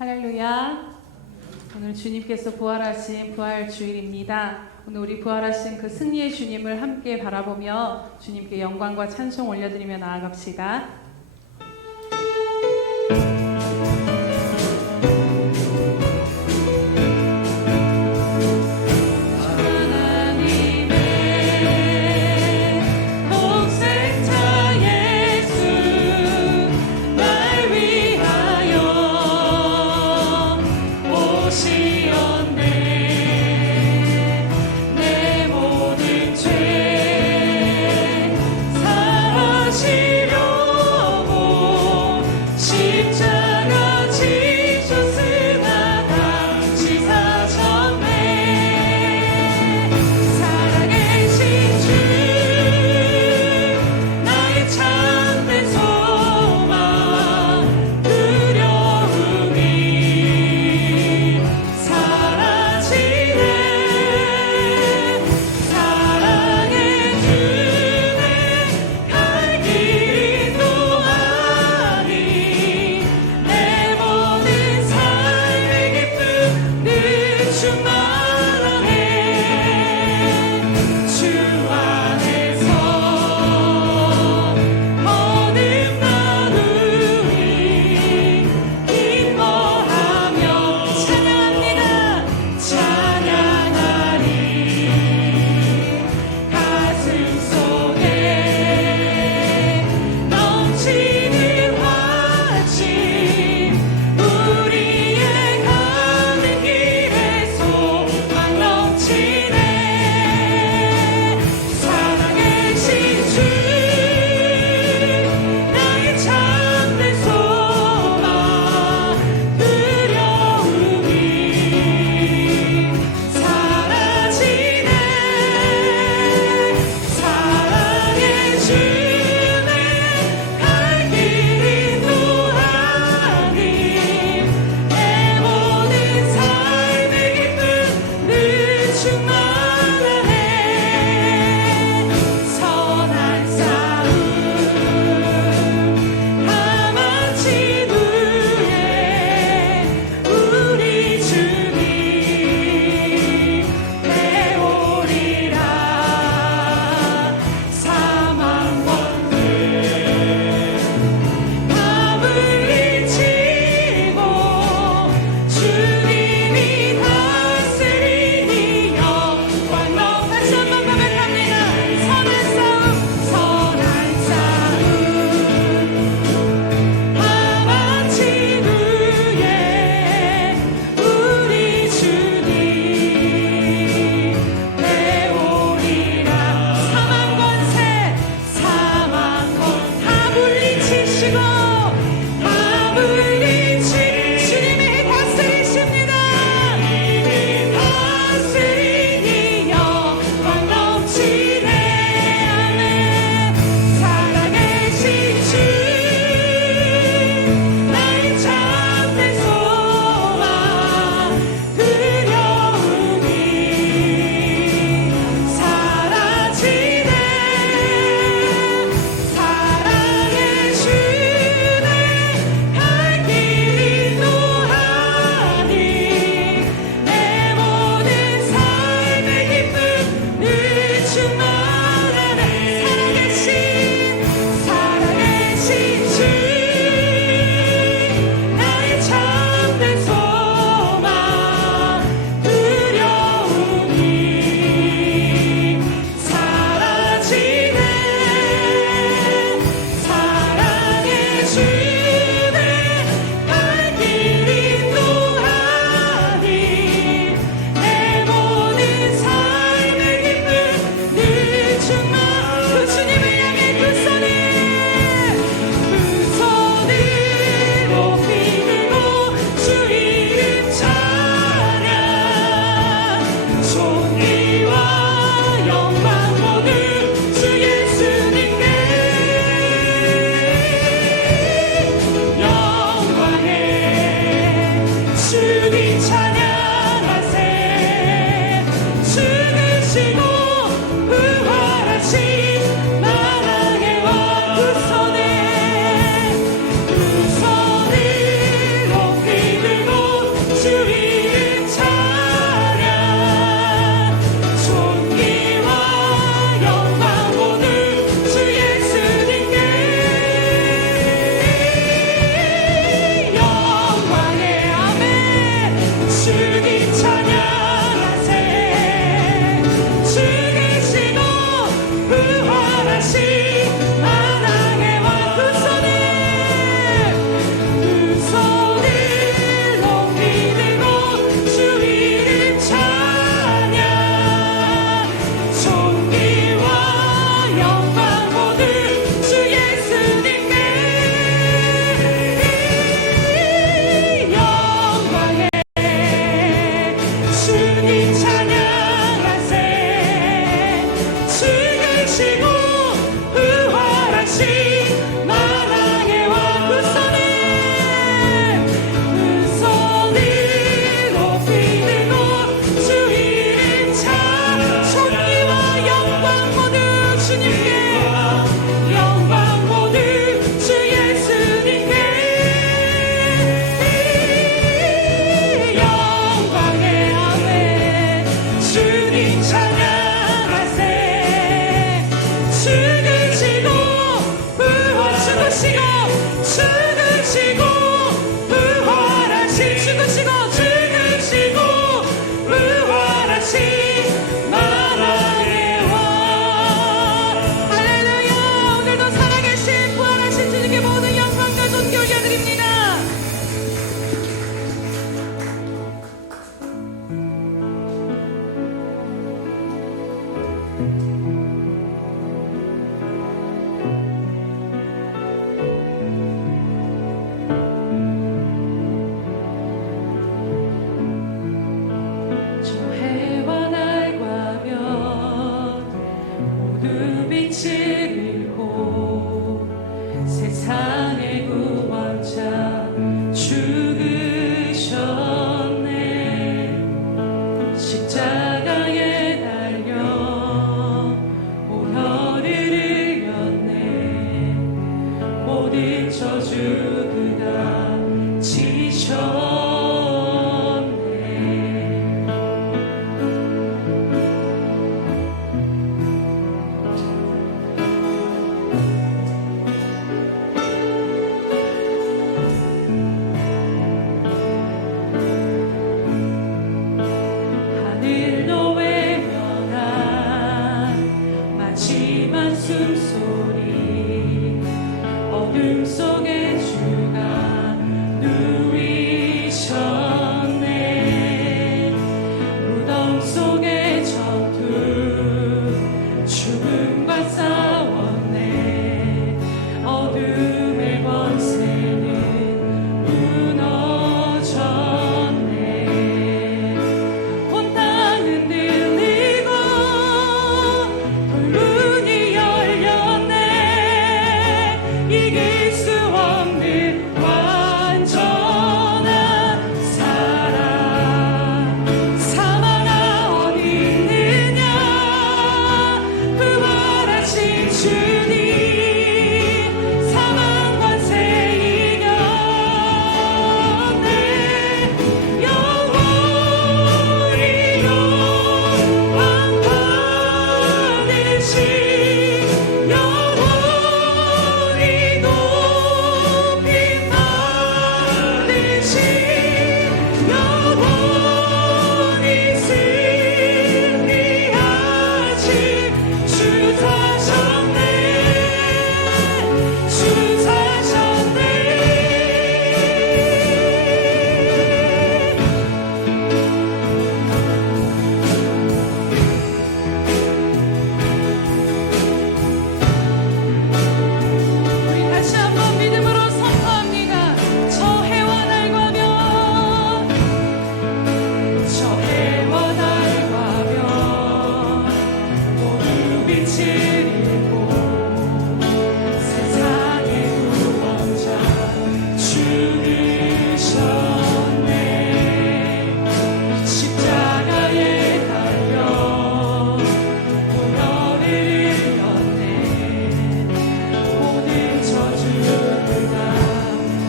할렐루야. 오늘 주님께서 부활하신 부활주일입니다. 오늘 우리 부활하신 그 승리의 주님을 함께 바라보며 주님께 영광과 찬송 올려드리며 나아갑시다.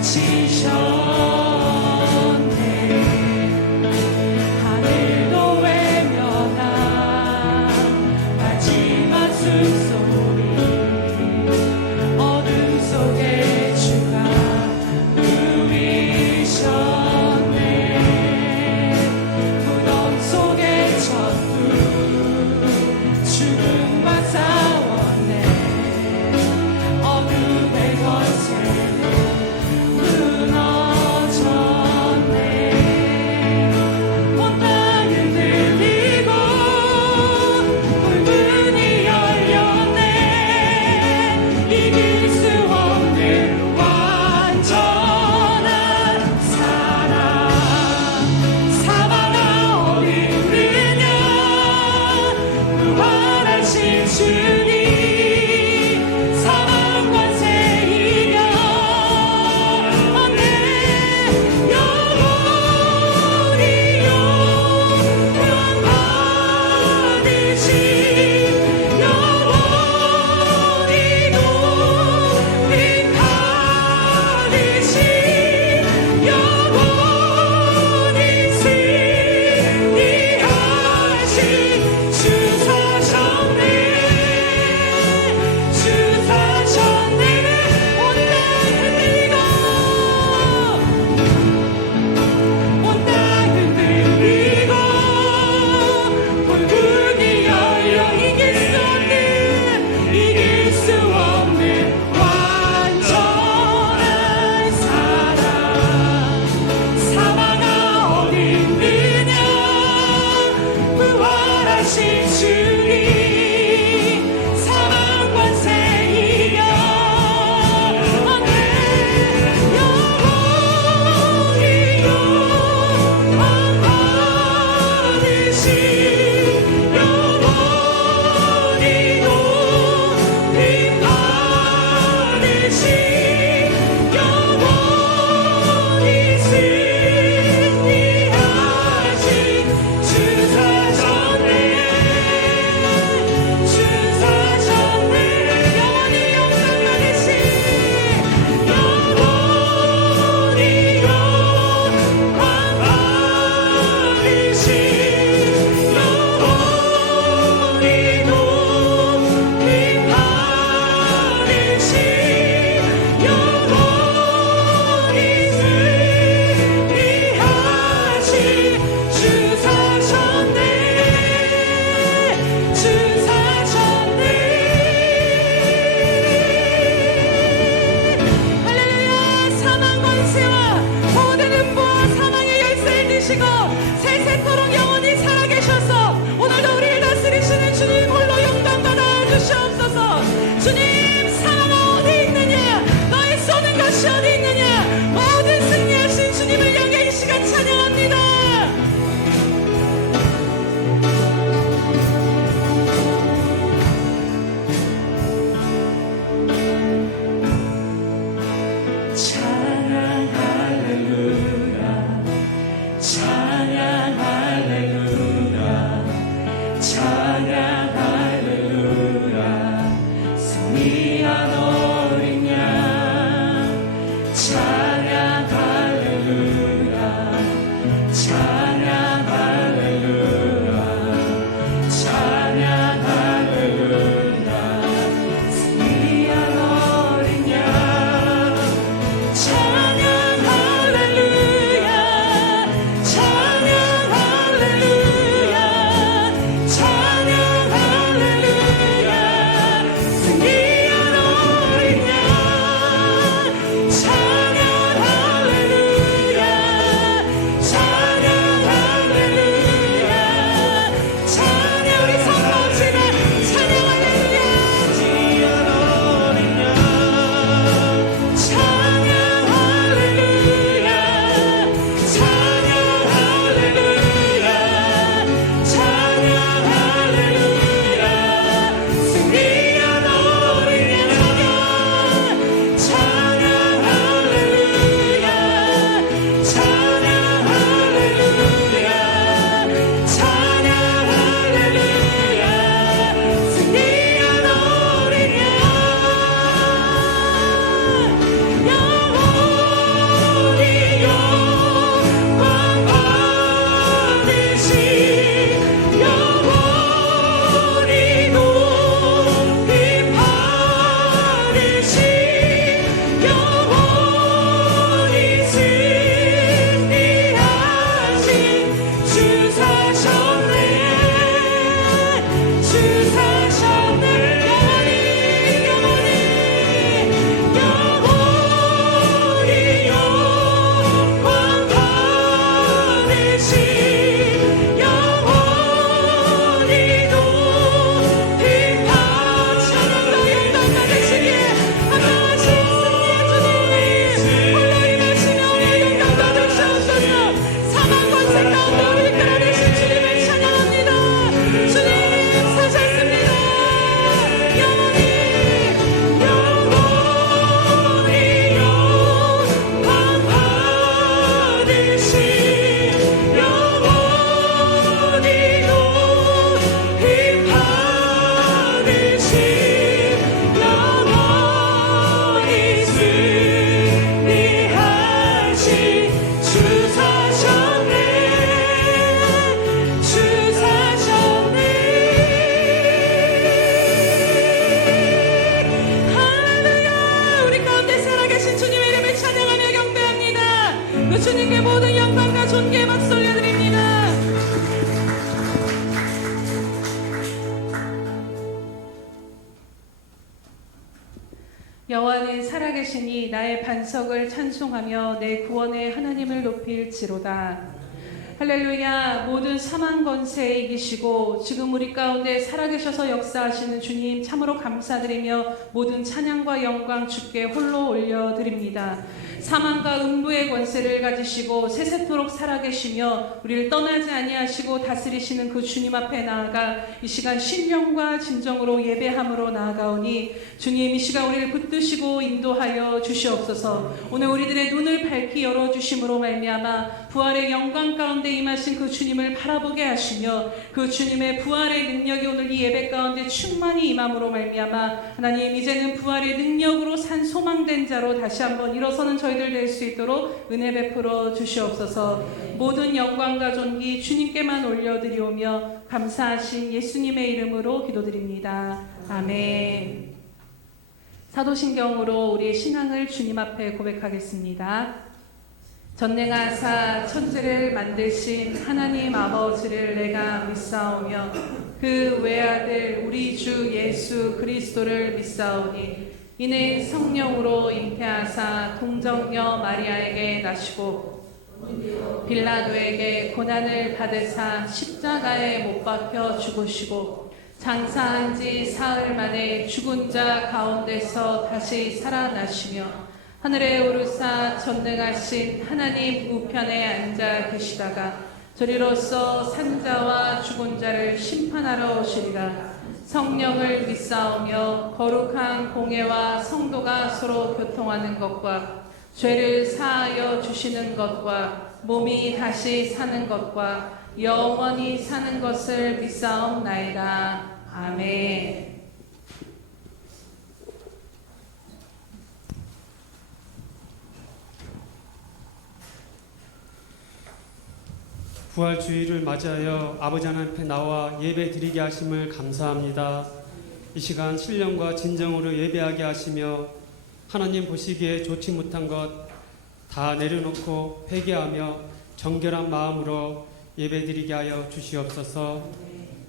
무너져 여호와는 살아계시니 나의 반석을 찬송하며 내 구원의 하나님을 높일지로다. 할렐루야. 모든 사망 권세에 이기시고 지금 우리 가운데 살아계셔서 역사하시는 주님 참으로 감사드리며 모든 찬양과 영광 주께 홀로 올려드립니다. 사망과 음부의 권세를 가지시고 세세토록 살아계시며 우리를 떠나지 아니하시고 다스리시는 그 주님 앞에 나아가 이 시간 신령과 진정으로 예배함으로 나아가오니 주님 이 시간 우리를 붙드시고 인도하여 주시옵소서. 오늘 우리들의 눈을 밝히 열어주심으로 말미암아 부활의 영광 가운데 임하신 그 주님을 바라보게 하시며 그 주님의 부활의 능력이 오늘 이 예배 가운데 충만히 임함으로 말미암아 하나님 이제는 부활의 능력으로 산 소망된 자로 다시 한번 일어서는 저희들 될 수 있도록 은혜 베풀어 주시옵소서. 모든 영광과 존귀 주님께만 올려드리오며 감사하신 예수님의 이름으로 기도드립니다. 아멘. 사도신경으로 우리의 신앙을 주님 앞에 고백하겠습니다. 전능하사 천지를 만드신 하나님 아버지를 내가 믿사오며 그 외아들 우리 주 예수 그리스도를 믿사오니 이는 성령으로 잉태하사 동정녀 마리아에게 나시고 빌라도에게 고난을 받으사 십자가에 못 박혀 죽으시고 장사한 지 사흘 만에 죽은 자 가운데서 다시 살아나시며 하늘에 오르사 전능하신 하나님 우편에 앉아 계시다가 저리로서 산자와 죽은 자를 심판하러 오시리라. 성령을 믿사오며 거룩한 공회와 성도가 서로 교통하는 것과 죄를 사하여 주시는 것과 몸이 다시 사는 것과 영원히 사는 것을 믿사옵나이다. 아멘. 부활주의를 맞이하여 아버지 하나님 앞에 나와 예배 드리게 하심을 감사합니다. 이 시간 신령과 진정으로 예배하게 하시며 하나님 보시기에 좋지 못한 것 다 내려놓고 회개하며 정결한 마음으로 예배 드리게 하여 주시옵소서.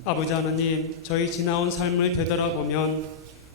아버지 하나님, 저희 지나온 삶을 되돌아보면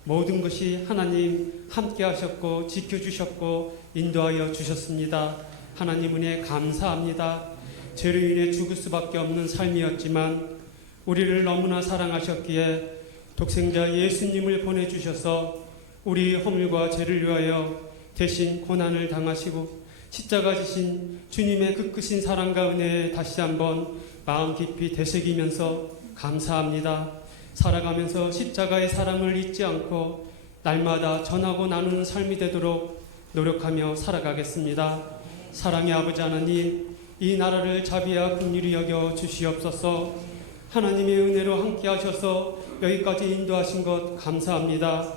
모든 것이 하나님 함께 하셨고 지켜주셨고 인도하여 주셨습니다. 하나님 은혜 감사합니다. 죄로 인해 죽을 수밖에 없는 삶이었지만 우리를 너무나 사랑하셨기에 독생자 예수님을 보내주셔서 우리 허물과 죄를 위하여 대신 고난을 당하시고 십자가 지신 주님의 그 크신 사랑과 은혜에 다시 한번 마음 깊이 되새기면서 감사합니다. 살아가면서 십자가의 사랑을 잊지 않고 날마다 전하고 나누는 삶이 되도록 노력하며 살아가겠습니다. 사랑의 아버지 하나님, 이 나라를 자비와 긍휼히 여겨 주시옵소서. 하나님의 은혜로 함께 하셔서 여기까지 인도하신 것 감사합니다.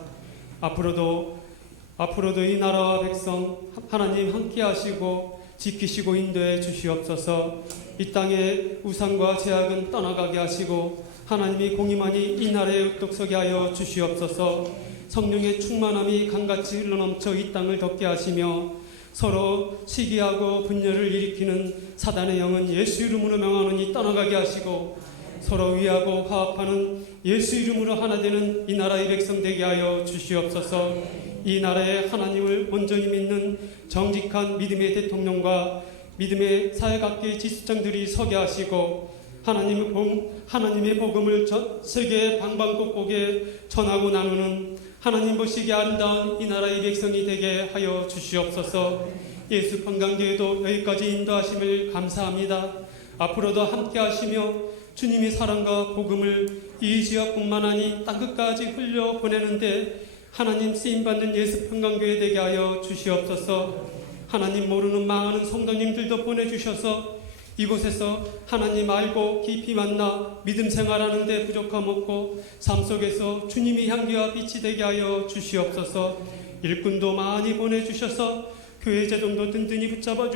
앞으로도 이 나라와 백성 하나님 함께 하시고 지키시고 인도해 주시옵소서. 이 땅의 우상과 제약은 떠나가게 하시고 하나님이 공의만이 이 나라에 흡독서게 하여 주시옵소서. 성령의 충만함이 강같이 흘러넘쳐 이 땅을 덮게 하시며 서로 시기하고 분열을 일으키는 사단의 영은 예수 이름으로 명하노니 떠나가게 하시고 서로 위하고 화합하는 예수 이름으로 하나 되는 이 나라의 백성 되게 하여 주시옵소서. 이 나라에 하나님을 온전히 믿는 정직한 믿음의 대통령과 믿음의 사회각계 지수장들이 서게 하시고 하나님의 복음을 세계 방방곡곡에 전하고 나누는 하나님 보시기에 아름다운 이 나라의 백성이 되게 하여 주시옵소서. 예수 평강교회도 여기까지 인도하심을 감사합니다. 앞으로도 함께 하시며 주님의 사랑과 복음을 이 지역뿐만 아니 땅끝까지 흘려 보내는데 하나님 쓰임받는 예수 평강교회 되게 하여 주시옵소서. 하나님 모르는 망하는 성도님들도 보내주셔서 이곳에서 하나님 알고 깊이 만나 믿음 생활하는 데 부족함 없고 삶 속에서 주님이 향기와 빛이 되게 하여 주시옵소서. 일꾼도 많이 보내주셔서 교회 제동도 든든히 붙잡아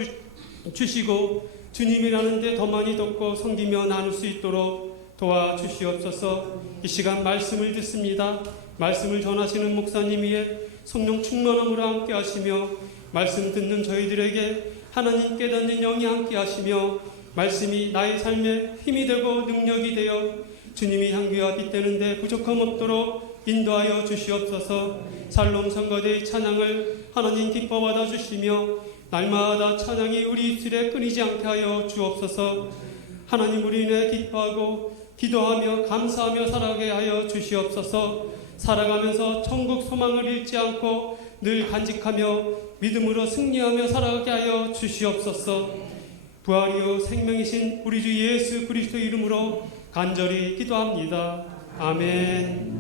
주시고 주님이라는 데 더 많이 덮고 섬기며 나눌 수 있도록 도와주시옵소서. 이 시간 말씀을 듣습니다. 말씀을 전하시는 목사님 위에 성령 충만함으로 함께 하시며 말씀 듣는 저희들에게 하나님 깨닫는 영이 함께 하시며 말씀이 나의 삶에 힘이 되고 능력이 되어 주님이 향기와 빛되는 데 부족함 없도록 인도하여 주시옵소서. 살롬 성가대의 찬양을 하나님 기뻐받아 주시며 날마다 찬양이 우리 입술에 끊이지 않게 하여 주옵소서. 하나님 우리 인해 기뻐하고 기도하며 감사하며 살아가게 하여 주시옵소서. 살아가면서 천국 소망을 잃지 않고 늘 간직하며 믿음으로 승리하며 살아가게 하여 주시옵소서. 부활이요 생명이신 우리 주 예수 그리스도 이름으로 간절히 기도합니다. 아멘.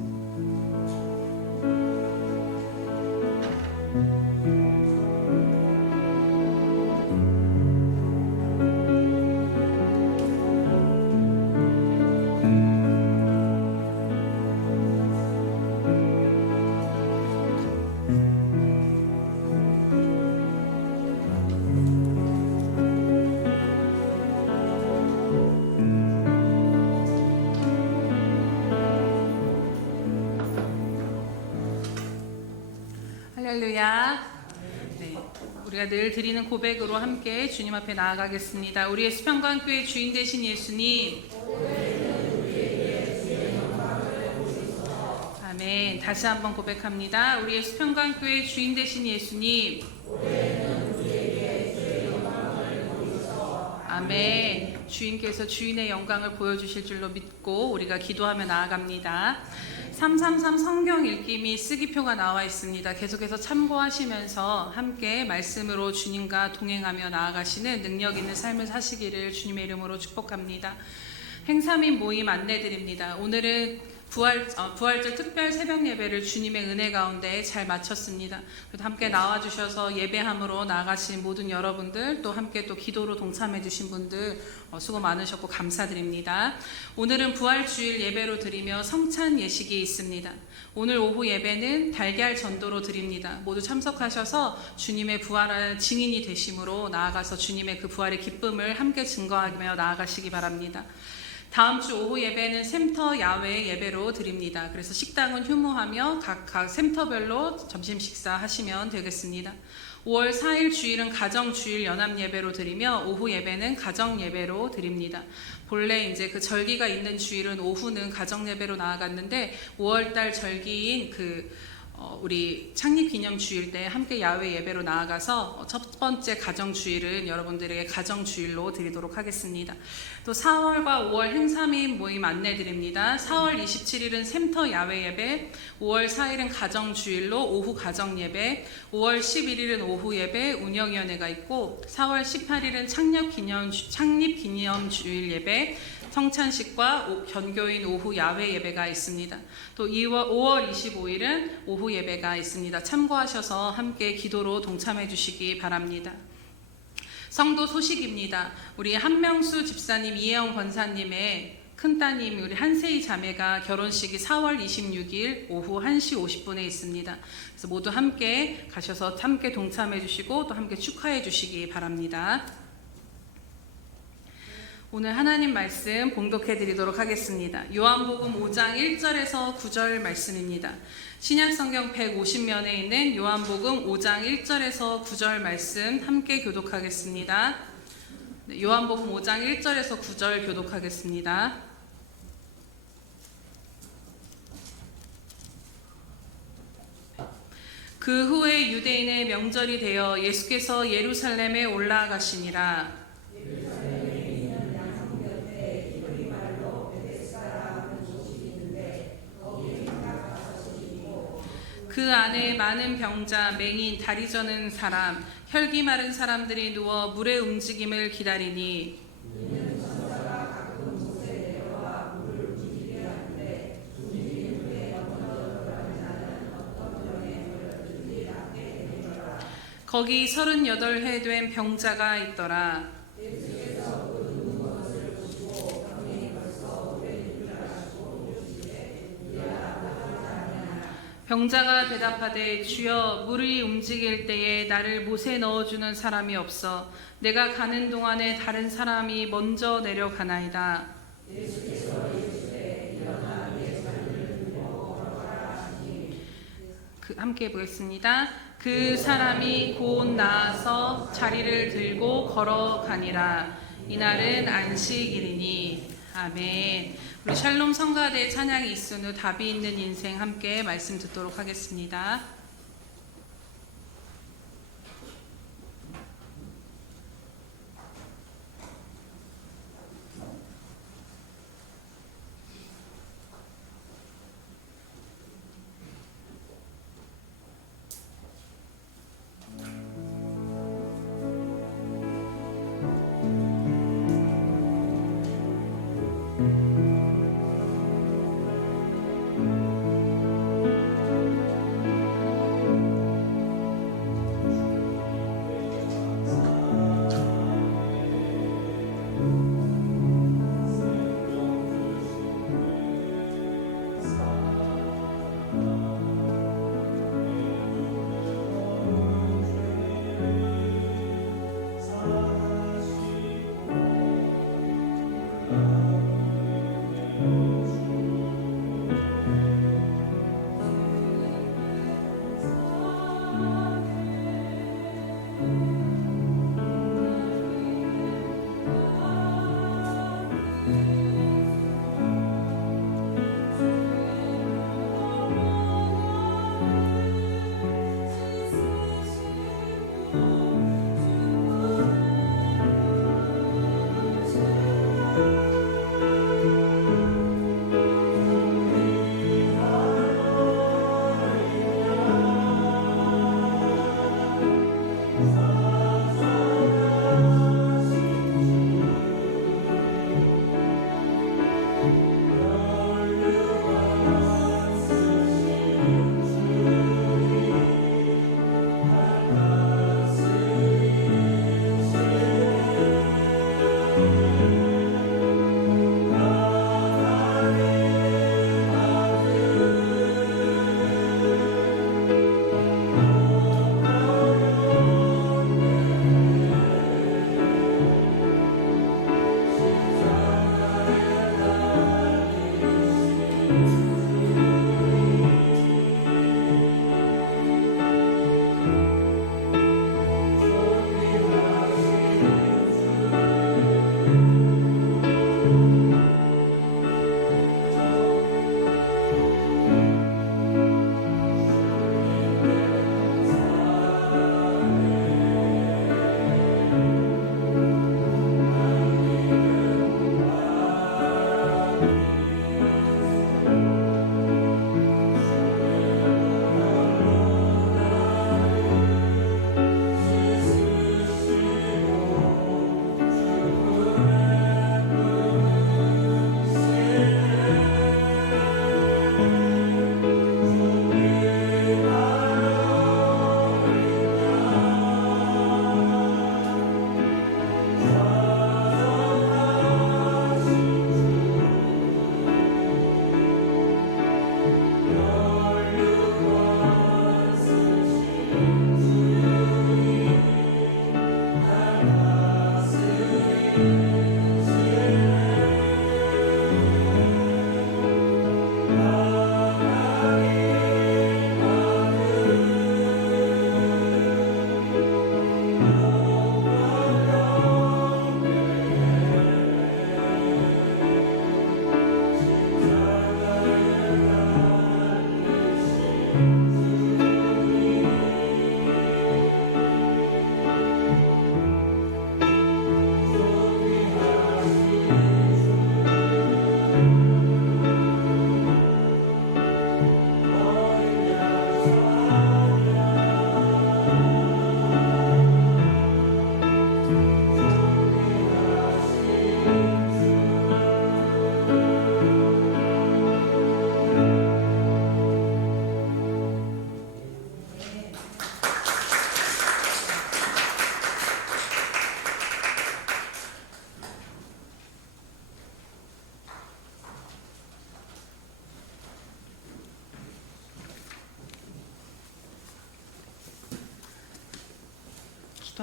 할렐루야. 네, 우리가 늘 드리는 고백으로 함께 주님 앞에 나아가겠습니다. 우리의 수평강교회 주인 되신 예수님. 아멘. 다시 한번 고백합니다. 우리의 수평강교회 주인 되신 예수님. 아멘. 주인께서 주인의 영광을 보여주실 줄로 믿고 우리가 기도하며 나아갑니다. 333 성경 읽기 및 쓰기표가 나와 있습니다. 계속해서 참고하시면서 함께 말씀으로 주님과 동행하며 나아가시는 능력 있는 삶을 사시기를 주님의 이름으로 축복합니다. 행사민 모임 안내드립니다. 오늘은 부활절 특별 새벽 예배를 주님의 은혜 가운데 잘 마쳤습니다. 함께 나와주셔서 예배함으로 나아가신 모든 여러분들, 또 함께 또 기도로 동참해 주신 분들 수고 많으셨고 감사드립니다. 오늘은 부활주일 예배로 드리며 성찬 예식이 있습니다. 오늘 오후 예배는 달걀 전도로 드립니다. 모두 참석하셔서 주님의 부활의 증인이 되심으로 나아가서 주님의 그 부활의 기쁨을 함께 증거하며 나아가시기 바랍니다. 다음 주 오후 예배는 샘터 야외 예배로 드립니다. 그래서 식당은 휴무하며 각 샘터별로 점심 식사하시면 되겠습니다. 5월 4일 주일은 가정주일 연합 예배로 드리며 오후 예배는 가정 예배로 드립니다. 본래 이제 그 절기가 있는 주일은 오후는 가정 예배로 나아갔는데 5월달 절기인 우리 창립기념주일 때 함께 야외 예배로 나아가서 첫 번째 가정주일은 여러분들에게 가정주일로 드리도록 하겠습니다. 또 4월과 5월 행사민 모임 안내드립니다. 4월 27일은 샘터 야외 예배, 5월 4일은 가정주일로 오후 가정예배, 5월 11일은 오후 예배 운영위원회가 있고 4월 18일은 창립기념주일 예배, 성찬식과 견교인 오후 야외 예배가 있습니다. 또 5월 25일은 오후 예배가 있습니다. 참고하셔서 함께 기도로 동참해 주시기 바랍니다. 성도 소식입니다. 우리 한명수 집사님, 이혜영 권사님의 큰따님 우리 한세희 자매가 결혼식이 4월 26일 오후 1시 50분에 있습니다. 그래서 모두 함께 가셔서 함께 동참해 주시고 또 함께 축하해 주시기 바랍니다. 오늘 하나님 말씀 봉독해 드리도록 하겠습니다. 요한복음 5장 1절에서 9절 말씀입니다. 신약성경 150면에 있는 요한복음 5장 1절에서 9절 말씀 함께 교독하겠습니다. 요한복음 5장 1절에서 9절 교독하겠습니다. 그 후에 유대인의 명절이 되어 예수께서 예루살렘에 올라가시니라. 그 안에 많은 병자, 맹인, 다리 저는 사람, 혈기 마른 사람들이 누워 물의 움직임을 기다리니 거기 38해 된 병자가 있더라. 병자가 대답하되 주여 물이 움직일 때에 나를 못에 넣어주는 사람이 없어 내가 가는 동안에 다른 사람이 먼저 내려가나이다. 함께 보겠습니다. 그 사람이 곧 나아서 자리를 들고 걸어가니라. 이날은 안식일이니 아멘. 우리 샬롬 성가대 찬양 이순우 답이 있는 인생 함께 말씀 듣도록 하겠습니다.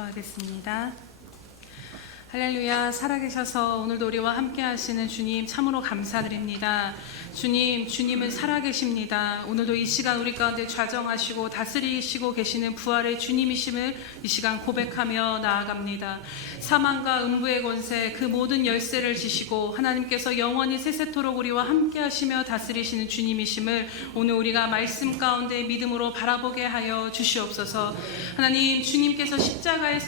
기도하겠습니다. 할렐루야, 살아계셔서 오늘도 우리와 함께 하시는 주님 참으로 감사드립니다. 주님은 살아계십니다. 오늘도 이 시간 우리 가운데 좌정하시고 다스리시고 계시는 부활의 주님이심을 이 시간 고백하며 나아갑니다. 사망과 음부의 권세 그 모든 열쇠를 지시고 하나님께서 영원히 세세토록 우리와 함께 하시며 다스리시는 주님이심을 오늘 우리가 말씀 가운데 믿음으로 바라보게 하여 주시옵소서. 하나님, 주님께서 십자가에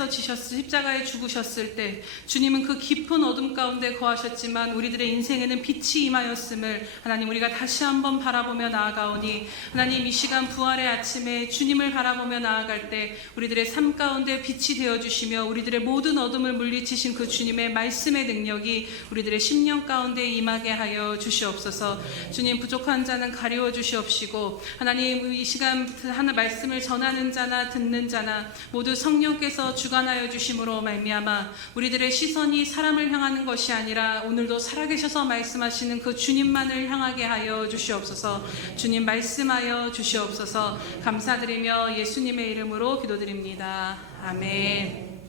죽으셨을 때 주님은 그 깊은 어둠 가운데 거하셨지만 우리들의 인생에는 빛이 임하였음을 하나님 우리가 다시 한번 바라보며 나아가오니 하나님, 이 시간 부활의 아침에 주님을 바라보며 나아갈 때 우리들의 삶 가운데 빛이 되어주시며 우리들의 모든 어둠을 물리치신 그 주님의 말씀의 능력이 우리들의 심령 가운데 임하게 하여 주시옵소서. 주님, 부족한 자는 가리워 주시옵시고 하나님, 이 시간 하나 말씀을 전하는 자나 듣는 자나 모두 성령께서 주관하여 주심으로 말미암아 우리들의 시선이 사람을 향하는 것이 아니라 오늘도 살아계셔서 말씀하시는 그 주님만을 향하게 하여 주시옵소서. 주님, 말씀하여 주시옵소서. 감사드리며 예수님의 이름으로 기도드립니다. 아멘.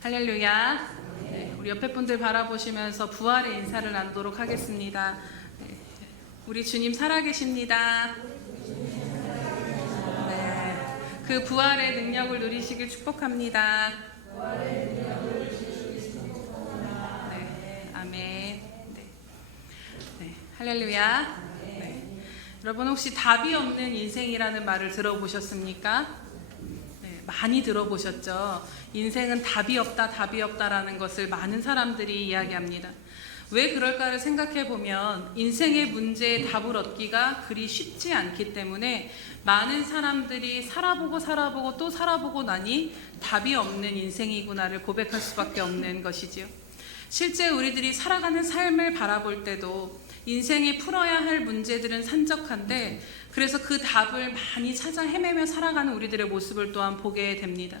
할렐루야. 네, 우리 옆에 분들 바라보시면서 부활의 인사를 나누도록 하겠습니다. 네, 우리 주님 살아계십니다. 네, 그 부활의 능력을 누리시길 축복합니다. 네, 아멘. 네, 할렐루야. 네. 여러분, 혹시 답이 없는 인생이라는 말을 들어보셨습니까? 네, 많이 들어보셨죠? 인생은 답이 없다라는 것을 많은 사람들이 이야기합니다. 왜 그럴까를 생각해 보면 인생의 문제에 답을 얻기가 그리 쉽지 않기 때문에 많은 사람들이 살아보고 또 살아보고 나니 답이 없는 인생이구나를 고백할 수밖에 없는 것이지요. 실제 우리들이 살아가는 삶을 바라볼 때도 인생에 풀어야 할 문제들은 산적한데 그래서 그 답을 많이 찾아 헤매며 살아가는 우리들의 모습을 또한 보게 됩니다.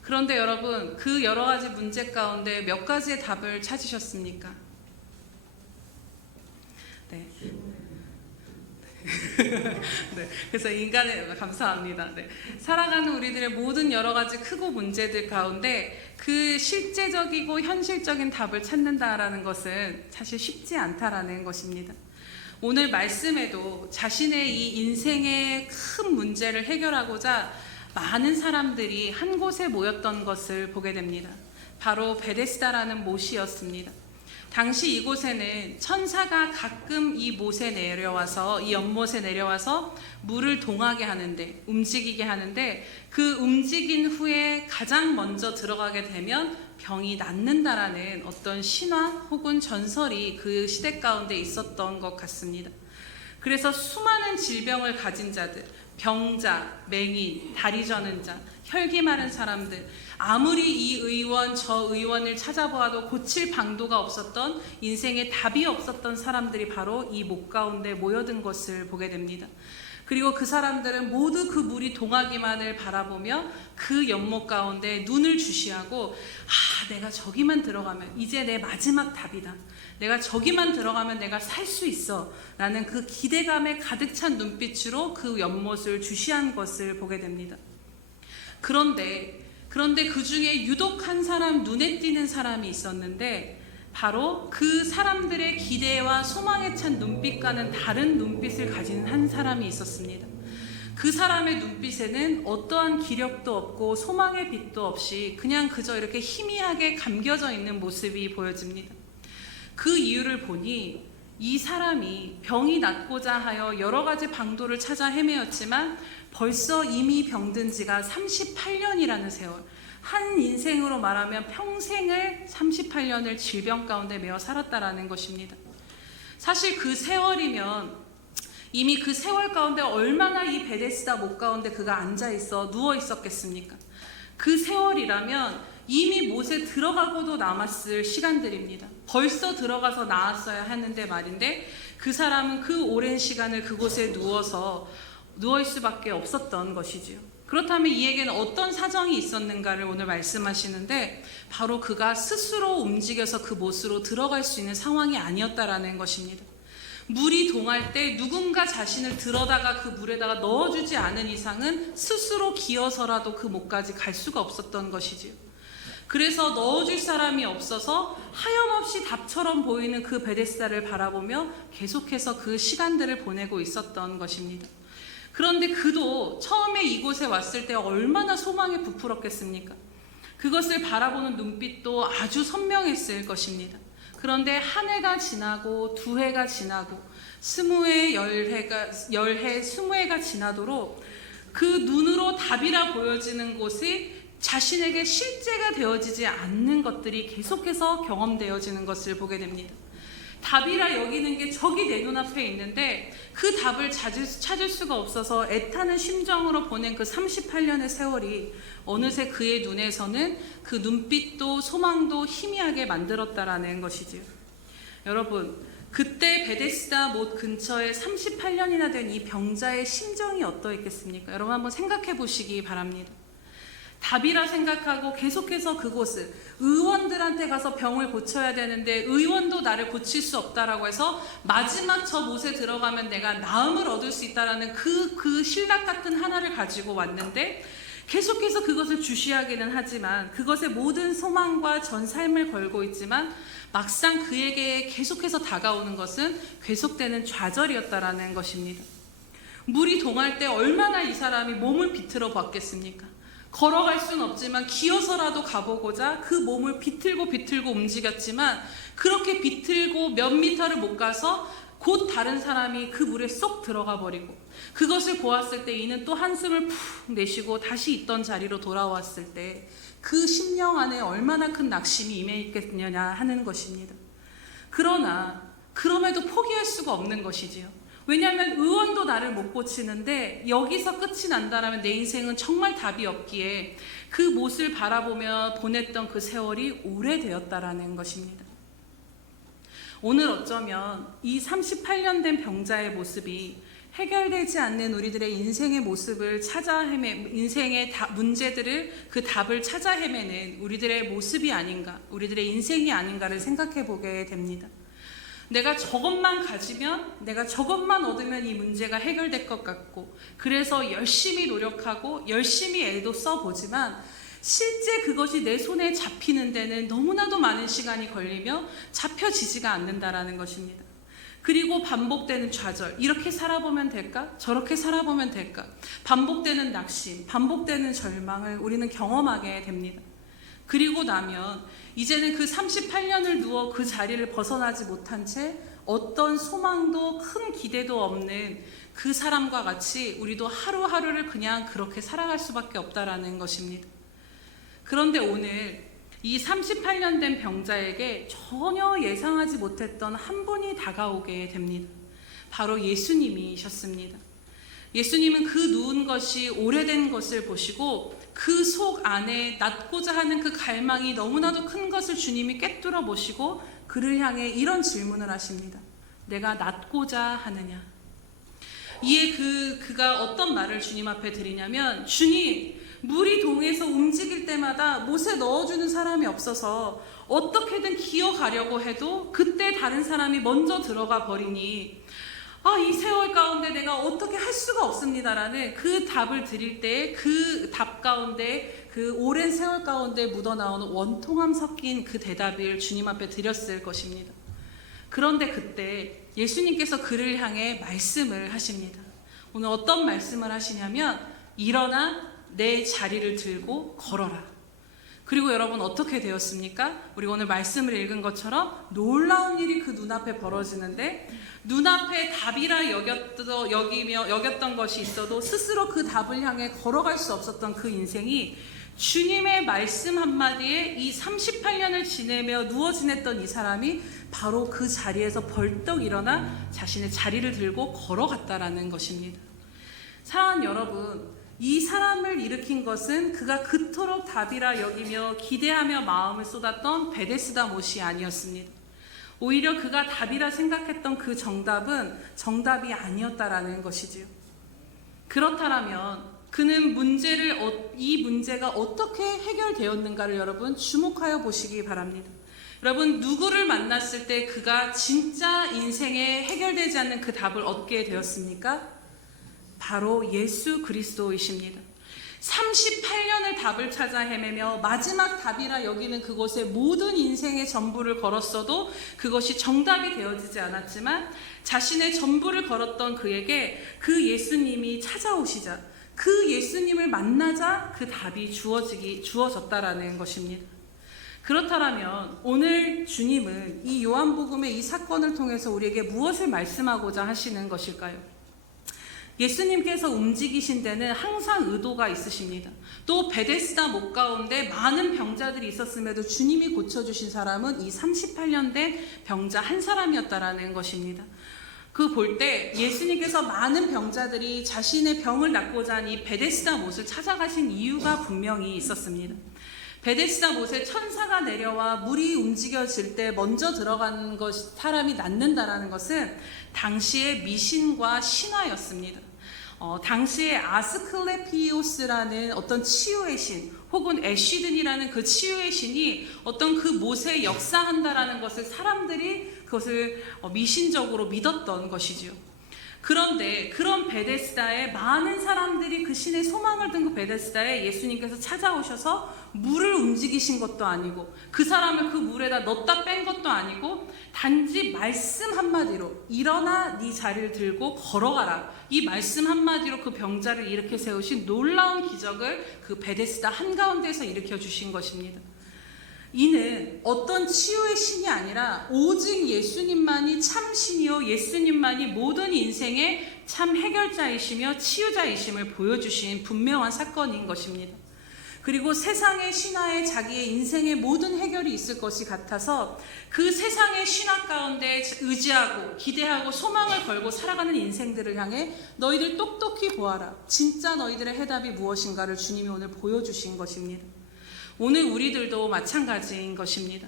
그런데 여러분, 그 여러 가지 문제 가운데 몇 가지의 답을 찾으셨습니까? 네. 네, 그래서 감사합니다. 네. 살아가는 우리들의 모든 여러 가지 크고 문제들 가운데 그 실제적이고 현실적인 답을 찾는다라는 것은 사실 쉽지 않다라는 것입니다. 오늘 말씀에도 자신의 이 인생의 큰 문제를 해결하고자 많은 사람들이 한 곳에 모였던 것을 보게 됩니다. 바로 베데스다라는 못이었습니다. 당시 이곳에는 천사가 가끔 이 연못에 내려와서 물을 동하게 하는데, 움직이게 하는데 그 움직인 후에 가장 먼저 들어가게 되면 병이 낫는다라는 어떤 신화 혹은 전설이 그 시대 가운데 있었던 것 같습니다. 그래서 수많은 질병을 가진 자들, 병자, 맹인, 다리 저는 자, 혈기 마른 사람들, 아무리 이 의원 저 의원을 찾아보아도 고칠 방도가 없었던, 인생에 답이 없었던 사람들이 바로 이 못 가운데 모여든 것을 보게 됩니다. 그리고 그 사람들은 모두 그 물이 동하기만을 바라보며 그 연못 가운데 눈을 주시하고, 내가 저기만 들어가면 이제 내 마지막 답이다, 내가 저기만 들어가면 내가 살 수 있어 라는 그 기대감에 가득 찬 눈빛으로 그 연못을 주시한 것을 보게 됩니다. 그런데 그 중에 유독 한 사람, 눈에 띄는 사람이 있었는데 바로 그 사람들의 기대와 소망에 찬 눈빛과는 다른 눈빛을 가진 한 사람이 있었습니다. 그 사람의 눈빛에는 어떠한 기력도 없고 소망의 빛도 없이 그냥 그저 이렇게 희미하게 감겨져 있는 모습이 보여집니다. 그 이유를 보니 이 사람이 병이 낫고자 하여 여러 가지 방도를 찾아 헤매었지만 벌써 이미 병든 지가 38년이라는 세월, 한 인생으로 말하면 평생을 38년을 질병 가운데 매어 살았다라는 것입니다. 사실 그 세월이면 이미 그 세월 가운데 얼마나 이 베데스다 못 가운데 그가 앉아있어 누워 있었겠습니까? 그 세월이라면 이미 못에 들어가고도 남았을 시간들입니다. 벌써 들어가서 나왔어야 하는데 말인데 그 사람은 그 오랜 시간을 그곳에 누워있을 수밖에 없었던 것이지요. 그렇다면 이에게는 어떤 사정이 있었는가를 오늘 말씀하시는데 바로 그가 스스로 움직여서 그 못으로 들어갈 수 있는 상황이 아니었다라는 것입니다. 물이 동할 때 누군가 자신을 들어다가 그 물에다가 넣어주지 않은 이상은 스스로 기어서라도 그 못까지 갈 수가 없었던 것이지요. 그래서 넣어줄 사람이 없어서 하염없이 답처럼 보이는 그 베데스다를 바라보며 계속해서 그 시간들을 보내고 있었던 것입니다. 그런데 그도 처음에 이곳에 왔을 때 얼마나 소망에 부풀었겠습니까? 그것을 바라보는 눈빛도 아주 선명했을 것입니다. 그런데 한 해가 지나고 두 해가 지나고 20회, 10회, 20회가 지나도록 그 눈으로 답이라 보여지는 곳이 자신에게 실제가 되어지지 않는 것들이 계속해서 경험되어지는 것을 보게 됩니다. 답이라 여기는 게 저기 내 눈앞에 있는데 그 답을 찾을 수가 없어서 애타는 심정으로 보낸 그 38년의 세월이 어느새 그의 눈에서는 그 눈빛도 소망도 희미하게 만들었다라는 것이지요. 여러분, 그때 베데스다 못 근처에 38년이나 된 이 병자의 심정이 어떠했겠습니까? 여러분 한번 생각해 보시기 바랍니다. 답이라 생각하고 계속해서 그곳을 의원들한테 가서 병을 고쳐야 되는데 의원도 나를 고칠 수 없다라고 해서 마지막 저 못에 들어가면 내가 나음을 얻을 수 있다라는 그 신락 같은 하나를 가지고 왔는데 계속해서 그것을 주시하기는 하지만 그것에 모든 소망과 전 삶을 걸고 있지만 막상 그에게 계속해서 다가오는 것은 계속되는 좌절이었다라는 것입니다. 물이 동할 때 얼마나 이 사람이 몸을 비틀어 봤겠습니까? 걸어갈 수는 없지만 기어서라도 가보고자 그 몸을 비틀고 움직였지만 그렇게 비틀고 몇 미터를 못 가서 곧 다른 사람이 그 물에 쏙 들어가 버리고 그것을 보았을 때 이는 또 한숨을 푹 내쉬고 다시 있던 자리로 돌아왔을 때 그 심령 안에 얼마나 큰 낙심이 임해 있겠느냐 하는 것입니다. 그러나 그럼에도 포기할 수가 없는 것이지요. 왜냐하면 의원도 나를 못 고치는데 여기서 끝이 난다라면 내 인생은 정말 답이 없기에 그 못을 바라보며 보냈던 그 세월이 오래되었다라는 것입니다. 오늘 어쩌면 이 38년 된 병자의 모습이 해결되지 않는 우리들의 인생의 모습을 인생의 문제들을 그 답을 찾아 헤매는 우리들의 모습이 아닌가, 우리들의 인생이 아닌가를 생각해 보게 됩니다. 내가 저것만 가지면, 내가 저것만 얻으면 이 문제가 해결될 것 같고 그래서 열심히 노력하고 열심히 애도 써보지만 실제 그것이 내 손에 잡히는 데는 너무나도 많은 시간이 걸리며 잡혀지지가 않는다라는 것입니다. 그리고 반복되는 좌절, 이렇게 살아보면 될까? 저렇게 살아보면 될까? 반복되는 낙심, 반복되는 절망을 우리는 경험하게 됩니다. 그리고 나면 이제는 그 38년을 누워 그 자리를 벗어나지 못한 채 어떤 소망도 큰 기대도 없는 그 사람과 같이 우리도 하루하루를 그냥 그렇게 살아갈 수밖에 없다라는 것입니다. 그런데 오늘 이 38년 된 병자에게 전혀 예상하지 못했던 한 분이 다가오게 됩니다. 바로 예수님이셨습니다. 예수님은 그 누운 것이 오래된 것을 보시고 그 속 안에 낫고자 하는 그 갈망이 너무나도 큰 것을 주님이 꿰뚫어 보시고 그를 향해 이런 질문을 하십니다. 내가 낫고자 하느냐? 이에 그가 어떤 말을 주님 앞에 드리냐면, 주님, 물이 동해서 움직일 때마다 못에 넣어주는 사람이 없어서 어떻게든 기어가려고 해도 그때 다른 사람이 먼저 들어가 버리니 이 세월 가운데 내가 어떻게 할 수가 없습니다라는 그 답을 드릴 때 그 답 가운데 그 오랜 세월 가운데 묻어나오는 원통함 섞인 그 대답을 주님 앞에 드렸을 것입니다. 그런데 그때 예수님께서 그를 향해 말씀을 하십니다. 오늘 어떤 말씀을 하시냐면, 일어나 내 자리를 들고 걸어라. 그리고 여러분 어떻게 되었습니까? 우리 오늘 말씀을 읽은 것처럼 놀라운 일이 그 눈앞에 벌어지는데, 눈앞에 답이라 여겼던 것이 있어도 스스로 그 답을 향해 걸어갈 수 없었던 그 인생이 주님의 말씀 한마디에 이 38년을 지내며 누워 지냈던 이 사람이 바로 그 자리에서 벌떡 일어나 자신의 자리를 들고 걸어갔다라는 것입니다. 사랑하는 여러분, 이 사람을 일으킨 것은 그가 그토록 답이라 여기며 기대하며 마음을 쏟았던 베데스다 못이 아니었습니다. 오히려 그가 답이라 생각했던 그 정답은 정답이 아니었다라는 것이지요. 그렇다면 그는 이 문제가 어떻게 해결되었는가를 여러분 주목하여 보시기 바랍니다. 여러분, 누구를 만났을 때 그가 진짜 인생에 해결되지 않는 그 답을 얻게 되었습니까? 바로 예수 그리스도이십니다. 38년을 답을 찾아 헤매며 마지막 답이라 여기는 그곳에 모든 인생의 전부를 걸었어도 그것이 정답이 되어지지 않았지만 자신의 전부를 걸었던 그에게 그 예수님이 찾아오시자, 그 예수님을 만나자 그 답이 주어졌다라는 것입니다. 그렇다면 오늘 주님은 이 요한복음의 이 사건을 통해서 우리에게 무엇을 말씀하고자 하시는 것일까요? 예수님께서 움직이신 데는 항상 의도가 있으십니다. 또 베데스다 목 가운데 많은 병자들이 있었음에도 주님이 고쳐주신 사람은 이 38년 된 병자 한 사람이었다라는 것입니다. 그 볼 때 예수님께서 많은 병자들이 자신의 병을 낫고자 한 이 베데스다 못을 찾아가신 이유가 분명히 있었습니다. 베데스다 못에 천사가 내려와 물이 움직여질 때 먼저 들어가는 사람이 낫는다라는 것은 당시의 미신과 신화였습니다. 당시에 아스클레피오스라는 어떤 치유의 신, 혹은 에쉬든이라는 그 치유의 신이 어떤 그 못에 역사한다라는 것을 사람들이 그것을 미신적으로 믿었던 것이지요. 그런데 그런 베데스다에 많은 사람들이 그 신의 소망을 둔 그 베데스다에 예수님께서 찾아오셔서 물을 움직이신 것도 아니고 그 사람을 그 물에다 넣었다 뺀 것도 아니고 단지 말씀 한마디로 일어나 네 자리를 들고 걸어가라, 이 말씀 한마디로 그 병자를 일으켜 세우신 놀라운 기적을 그 베데스다 한가운데서 일으켜 주신 것입니다. 이는 어떤 치유의 신이 아니라 오직 예수님만이 참 신이요 예수님만이 모든 인생의 참 해결자이시며 치유자이심을 보여주신 분명한 사건인 것입니다. 그리고 세상의 신화에 자기의 인생의 모든 해결이 있을 것이 같아서 그 세상의 신화 가운데 의지하고 기대하고 소망을 걸고 살아가는 인생들을 향해 너희들 똑똑히 보아라, 진짜 너희들의 해답이 무엇인가를 주님이 오늘 보여주신 것입니다. 오늘 우리들도 마찬가지인 것입니다.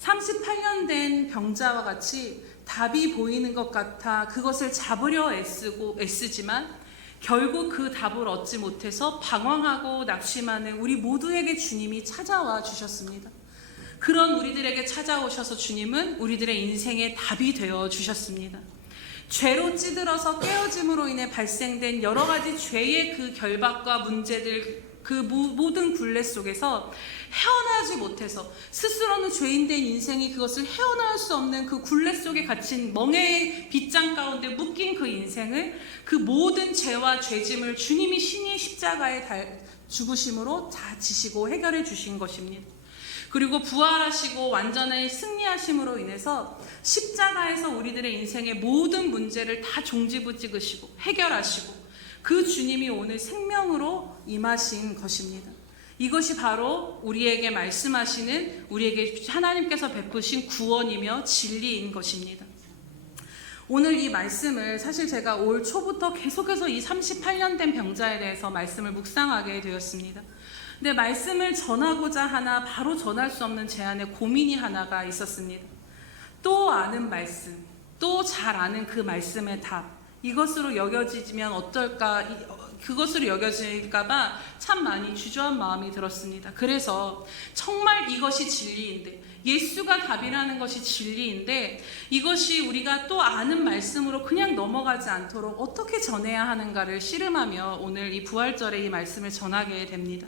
38년 된 병자와 같이 답이 보이는 것 같아 그것을 잡으려 애쓰지만 결국 그 답을 얻지 못해서 방황하고 낙심하는 우리 모두에게 주님이 찾아와 주셨습니다. 그런 우리들에게 찾아오셔서 주님은 우리들의 인생의 답이 되어 주셨습니다. 죄로 찌들어서 깨어짐으로 인해 발생된 여러 가지 죄의 그 결박과 문제들, 그 모든 굴레 속에서 헤어나지 못해서 스스로는 죄인된 인생이 그것을 헤어나올 수 없는 그 굴레 속에 갇힌 멍해의 빗장 가운데 묶인 그 인생을, 그 모든 죄와 죄짐을 주님이 신의 십자가에 죽으심으로 다 지시고 해결해 주신 것입니다. 그리고 부활하시고 완전히 승리하심으로 인해서 십자가에서 우리들의 인생의 모든 문제를 다 종지부 찍으시고 해결하시고 그 주님이 오늘 생명으로 임하신 것입니다. 이것이 바로 우리에게 말씀하시는, 우리에게 하나님께서 베푸신 구원이며 진리인 것입니다. 오늘 이 말씀을 사실 제가 올 초부터 계속해서 이 38년 된 병자에 대해서 말씀을 묵상하게 되었습니다. 근데 말씀을 전하고자 하나 바로 전할 수 없는 제 안에 고민이 하나가 있었습니다. 또 아는 말씀, 또 잘 아는 그 말씀의 답, 이것으로 여겨지면 어떨까, 그것으로 여겨질까봐 참 많이 주저한 마음이 들었습니다. 그래서 정말 이것이 진리인데, 예수가 답이라는 것이 진리인데 이것이 우리가 또 아는 말씀으로 그냥 넘어가지 않도록 어떻게 전해야 하는가를 씨름하며 오늘 이 부활절에 이 말씀을 전하게 됩니다.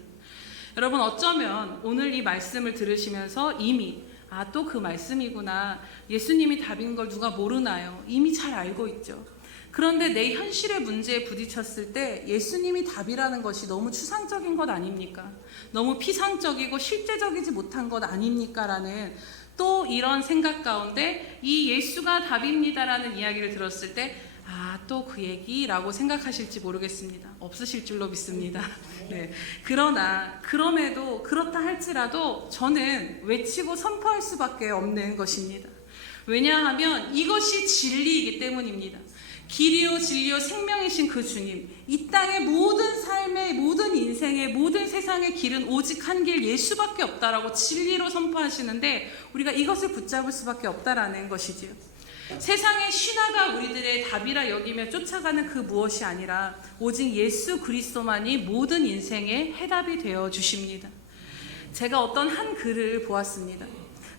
여러분, 어쩌면 오늘 이 말씀을 들으시면서 이미 또 그 말씀이구나, 예수님이 답인 걸 누가 모르나요? 이미 잘 알고 있죠. 그런데 내 현실의 문제에 부딪혔을 때 예수님이 답이라는 것이 너무 추상적인 것 아닙니까? 너무 피상적이고 실제적이지 못한 것 아닙니까? 라는 또 이런 생각 가운데 이 예수가 답입니다라는 이야기를 들었을 때 또 그 얘기라고 생각하실지 모르겠습니다. 없으실 줄로 믿습니다. 네. 그럼에도 그렇다 할지라도 저는 외치고 선포할 수밖에 없는 것입니다. 왜냐하면 이것이 진리이기 때문입니다. 길이요 진리요 생명이신 그 주님, 이 땅의 모든 삶의 모든 인생의 모든 세상의 길은 오직 한 길 예수밖에 없다라고 진리로 선포하시는데 우리가 이것을 붙잡을 수밖에 없다라는 것이지요. 세상의 신화가 우리들의 답이라 여기며 쫓아가는 그 무엇이 아니라 오직 예수 그리스도만이 모든 인생의 해답이 되어 주십니다. 제가 어떤 한 글을 보았습니다.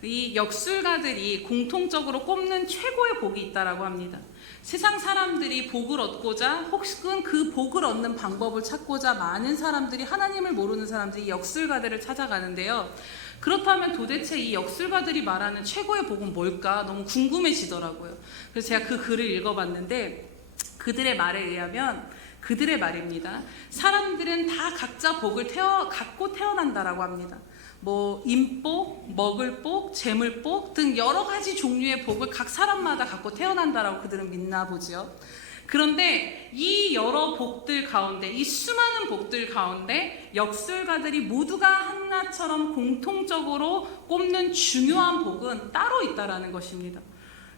이 역술가들이 공통적으로 꼽는 최고의 복이 있다라고 합니다. 세상 사람들이 복을 얻고자 혹은 그 복을 얻는 방법을 찾고자 많은 사람들이, 하나님을 모르는 사람들이 역술가들을 찾아가는데요. 그렇다면 도대체 이 역술가들이 말하는 최고의 복은 뭘까 너무 궁금해지더라고요. 그래서 제가 그 글을 읽어봤는데 그들의 말에 의하면, 그들의 말입니다. 사람들은 다 각자 복을 갖고 태어난다라고 합니다. 뭐 인복, 먹을복, 재물복 등 여러 가지 종류의 복을 각 사람마다 갖고 태어난다라고 그들은 믿나 보지요. 그런데 이 여러 복들 가운데, 이 수많은 복들 가운데 역술가들이 모두가 한나처럼 공통적으로 꼽는 중요한 복은 따로 있다라는 것입니다.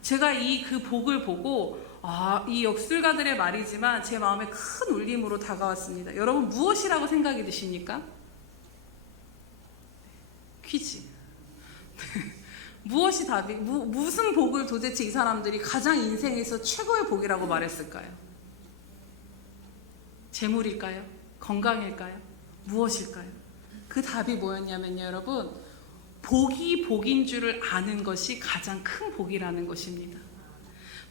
제가 그 복을 보고 이 역술가들의 말이지만 제 마음에 큰 울림으로 다가왔습니다. 여러분, 무엇이라고 생각이 드십니까? 퀴즈. 무엇이 답이, 무슨 복을 도대체 이 사람들이 가장 인생에서 최고의 복이라고 말했을까요? 재물일까요? 건강일까요? 무엇일까요? 그 답이 뭐였냐면요, 여러분, 복이 복인 줄을 아는 것이 가장 큰 복이라는 것입니다.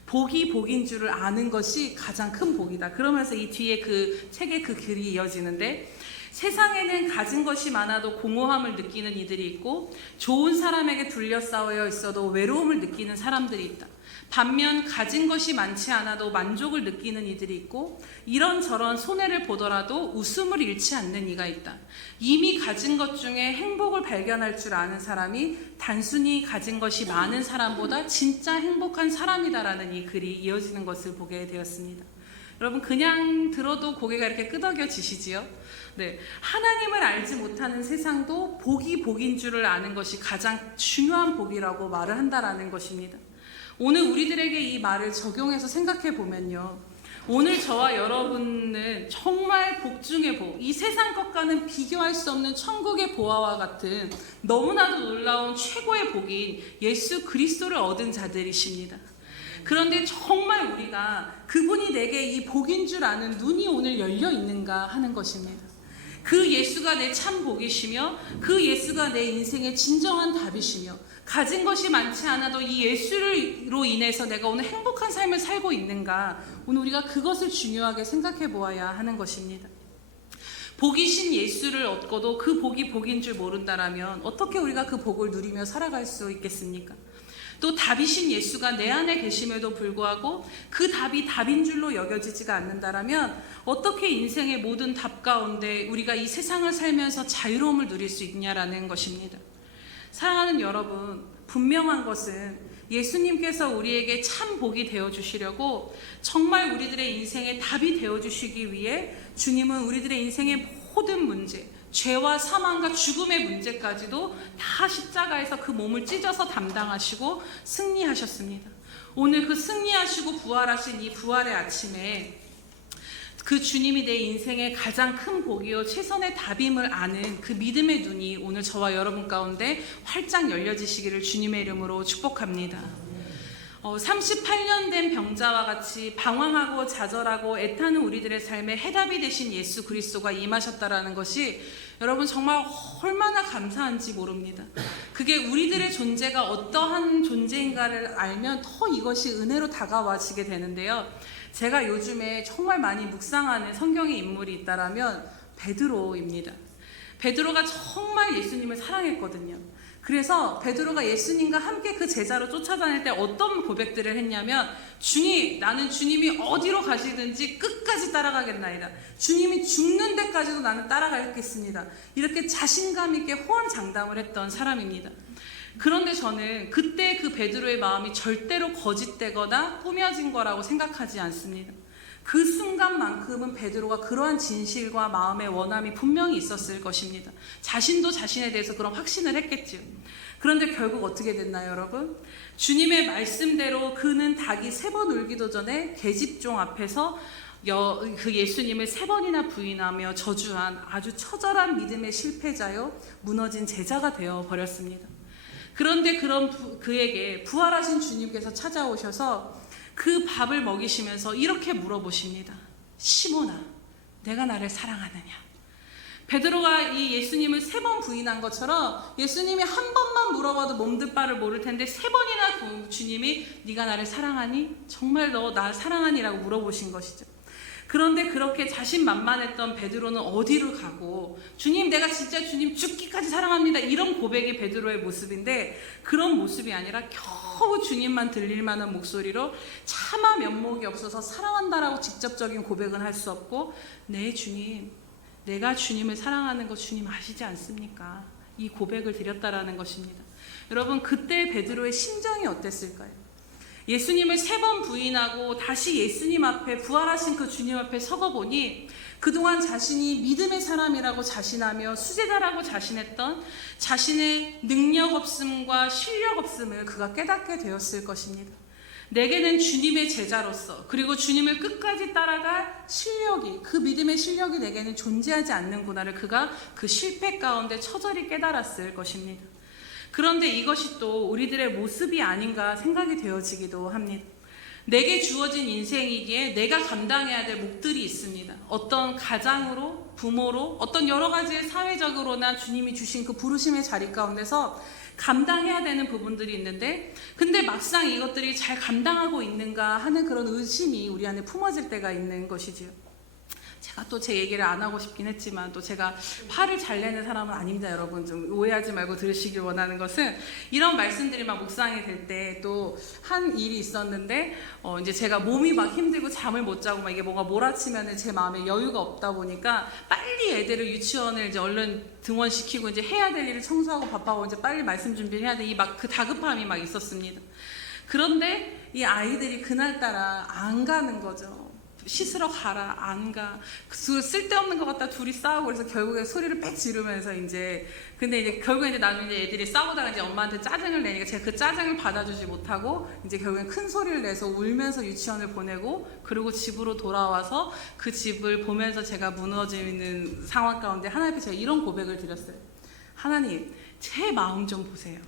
복이 복인 줄을 아는 것이 가장 큰 복이다. 그러면서 이 뒤에 그 책에 그 글이 이어지는데, 세상에는 가진 것이 많아도 공허함을 느끼는 이들이 있고 좋은 사람에게 둘러싸여 있어도 외로움을 느끼는 사람들이 있다. 반면 가진 것이 많지 않아도 만족을 느끼는 이들이 있고 이런저런 손해를 보더라도 웃음을 잃지 않는 이가 있다. 이미 가진 것 중에 행복을 발견할 줄 아는 사람이 단순히 가진 것이 많은 사람보다 진짜 행복한 사람이다라는 이 글이 이어지는 것을 보게 되었습니다. 여러분, 그냥 들어도 고개가 이렇게 끄덕여지시지요? 네, 하나님을 알지 못하는 세상도 복이 복인 줄을 아는 것이 가장 중요한 복이라고 말을 한다라는 것입니다. 오늘 우리들에게 이 말을 적용해서 생각해 보면요, 오늘 저와 여러분은 정말 복 중의 복, 이 세상 것과는 비교할 수 없는 천국의 보화와 같은 너무나도 놀라운 최고의 복인 예수 그리스도를 얻은 자들이십니다. 그런데 정말 우리가 그분이 내게 이 복인 줄 아는 눈이 오늘 열려 있는가 하는 것입니다. 그 예수가 내 참 복이시며 그 예수가 내 인생의 진정한 답이시며 가진 것이 많지 않아도 이 예수로 인해서 내가 오늘 행복한 삶을 살고 있는가, 오늘 우리가 그것을 중요하게 생각해 보아야 하는 것입니다. 복이신 예수를 얻고도 그 복이 복인 줄 모른다라면 어떻게 우리가 그 복을 누리며 살아갈 수 있겠습니까? 또 답이신 예수가 내 안에 계심에도 불구하고 그 답이 답인 줄로 여겨지지가 않는다라면 어떻게 인생의 모든 답 가운데 우리가 이 세상을 살면서 자유로움을 누릴 수 있냐라는 것입니다. 사랑하는 여러분, 분명한 것은 예수님께서 우리에게 참 복이 되어주시려고 정말 우리들의 인생의 답이 되어주시기 위해 주님은 우리들의 인생의 모든 문제, 죄와 사망과 죽음의 문제까지도 다 십자가에서 그 몸을 찢어서 담당하시고 승리하셨습니다. 오늘 그 승리하시고 부활하신 이 부활의 아침에 그 주님이 내 인생의 가장 큰 복이요 최선의 답임을 아는 그 믿음의 눈이 오늘 저와 여러분 가운데 활짝 열려지시기를 주님의 이름으로 축복합니다. 38년 된 병자와 같이 방황하고 좌절하고 애타는 우리들의 삶에 해답이 되신 예수 그리스도가 임하셨다라는 것이 여러분 정말 얼마나 감사한지 모릅니다. 그게 우리들의 존재가 어떠한 존재인가를 알면 더 이것이 은혜로 다가와지게 되는데요. 제가 요즘에 정말 많이 묵상하는 성경의 인물이 있다라면 베드로입니다. 베드로가 정말 예수님을 사랑했거든요. 그래서 베드로가 예수님과 함께 그 제자로 쫓아다닐 때 어떤 고백들을 했냐면, 주님, 나는 주님이 어디로 가시든지 끝까지 따라가겠나이다. 주님이 죽는 데까지도 나는 따라가겠습니다. 이렇게 자신감 있게 호언장담을 했던 사람입니다. 그런데 저는 그때 그 베드로의 마음이 절대로 거짓되거나 꾸며진 거라고 생각하지 않습니다. 그 순간만큼은 베드로가 그러한 진실과 마음의 원함이 분명히 있었을 것입니다. 자신도 자신에 대해서 그런 확신을 했겠죠. 그런데 결국 어떻게 됐나요, 여러분? 주님의 말씀대로 그는 닭이 3번 울기도 전에 계집종 앞에서 그 예수님을 3번이나 부인하며 저주한 아주 처절한 믿음의 실패자요 무너진 제자가 되어 버렸습니다. 그런데 그에게 부활하신 주님께서 찾아오셔서 그 밥을 먹이시면서 이렇게 물어보십니다. 시몬아, 내가 나를 사랑하느냐? 베드로가 이 예수님을 3번 부인한 것처럼 예수님이 한 번만 물어봐도 몸둘 바를 모를 텐데 3번이나 주님이 네가 나를 사랑하니? 정말 너 나 사랑하니?라고 물어보신 것이죠. 그런데 그렇게 자신만만했던 베드로는 어디로 가고 주님 내가 진짜 주님 죽기까지 사랑합니다 이런 고백이 베드로의 모습인데, 그런 모습이 아니라 겨우 주님만 들릴 만한 목소리로 차마 면목이 없어서 사랑한다라고 직접적인 고백은 할 수 없고, 네 주님 내가 주님을 사랑하는 거 주님 아시지 않습니까? 이 고백을 드렸다라는 것입니다. 여러분 그때 베드로의 심정이 어땠을까요? 예수님을 3번 부인하고 다시 예수님 앞에 부활하신 그 주님 앞에 서고 보니 그동안 자신이 믿음의 사람이라고 자신하며 수제자라고 자신했던 자신의 능력 없음과 실력 없음을 그가 깨닫게 되었을 것입니다. 내게는 주님의 제자로서 그리고 주님을 끝까지 따라갈 실력이, 그 믿음의 실력이 내게는 존재하지 않는구나를 그가 그 실패 가운데 처절히 깨달았을 것입니다. 그런데 이것이 또 우리들의 모습이 아닌가 생각이 되어지기도 합니다. 내게 주어진 인생이기에 내가 감당해야 될 몫들이 있습니다. 어떤 가장으로, 부모로, 어떤 여러 가지의 사회적으로나 주님이 주신 그 부르심의 자리 가운데서 감당해야 되는 부분들이 있는데, 근데 막상 이것들이 잘 감당하고 있는가 하는 그런 의심이 우리 안에 품어질 때가 있는 것이지요. 제가 또 제 얘기를 안 하고 싶긴 했지만 또 제가 화를 잘 내는 사람은 아닙니다. 여러분 좀 오해하지 말고 들으시길 원하는 것은, 이런 말씀들이 막 묵상이 될 때 또 한 일이 있었는데 이제 제가 몸이 막 힘들고 잠을 못 자고 막 이게 뭔가 몰아치면은 제 마음에 여유가 없다 보니까 빨리 애들을 유치원을 이제 얼른 등원시키고 이제 해야 될 일을 청소하고 밥하고 이제 빨리 말씀 준비를 해야 돼. 이 막 그 다급함이 막 있었습니다. 그런데 이 아이들이 그날따라 안 가는 거죠. 씻으러 가라, 안 가. 쓸데없는 것 같다 둘이 싸우고, 그래서 결국에 소리를 빽 지르면서 근데 이제 결국에 이제 나중에 이제 애들이 싸우다가 이제 엄마한테 짜증을 내니까 제가 그 짜증을 받아주지 못하고 이제 결국엔 큰 소리를 내서 울면서 유치원을 보내고, 그리고 집으로 돌아와서 그 집을 보면서 제가 무너지는 상황 가운데 하나님 앞에 제가 이런 고백을 드렸어요. 하나님, 제 마음 좀 보세요.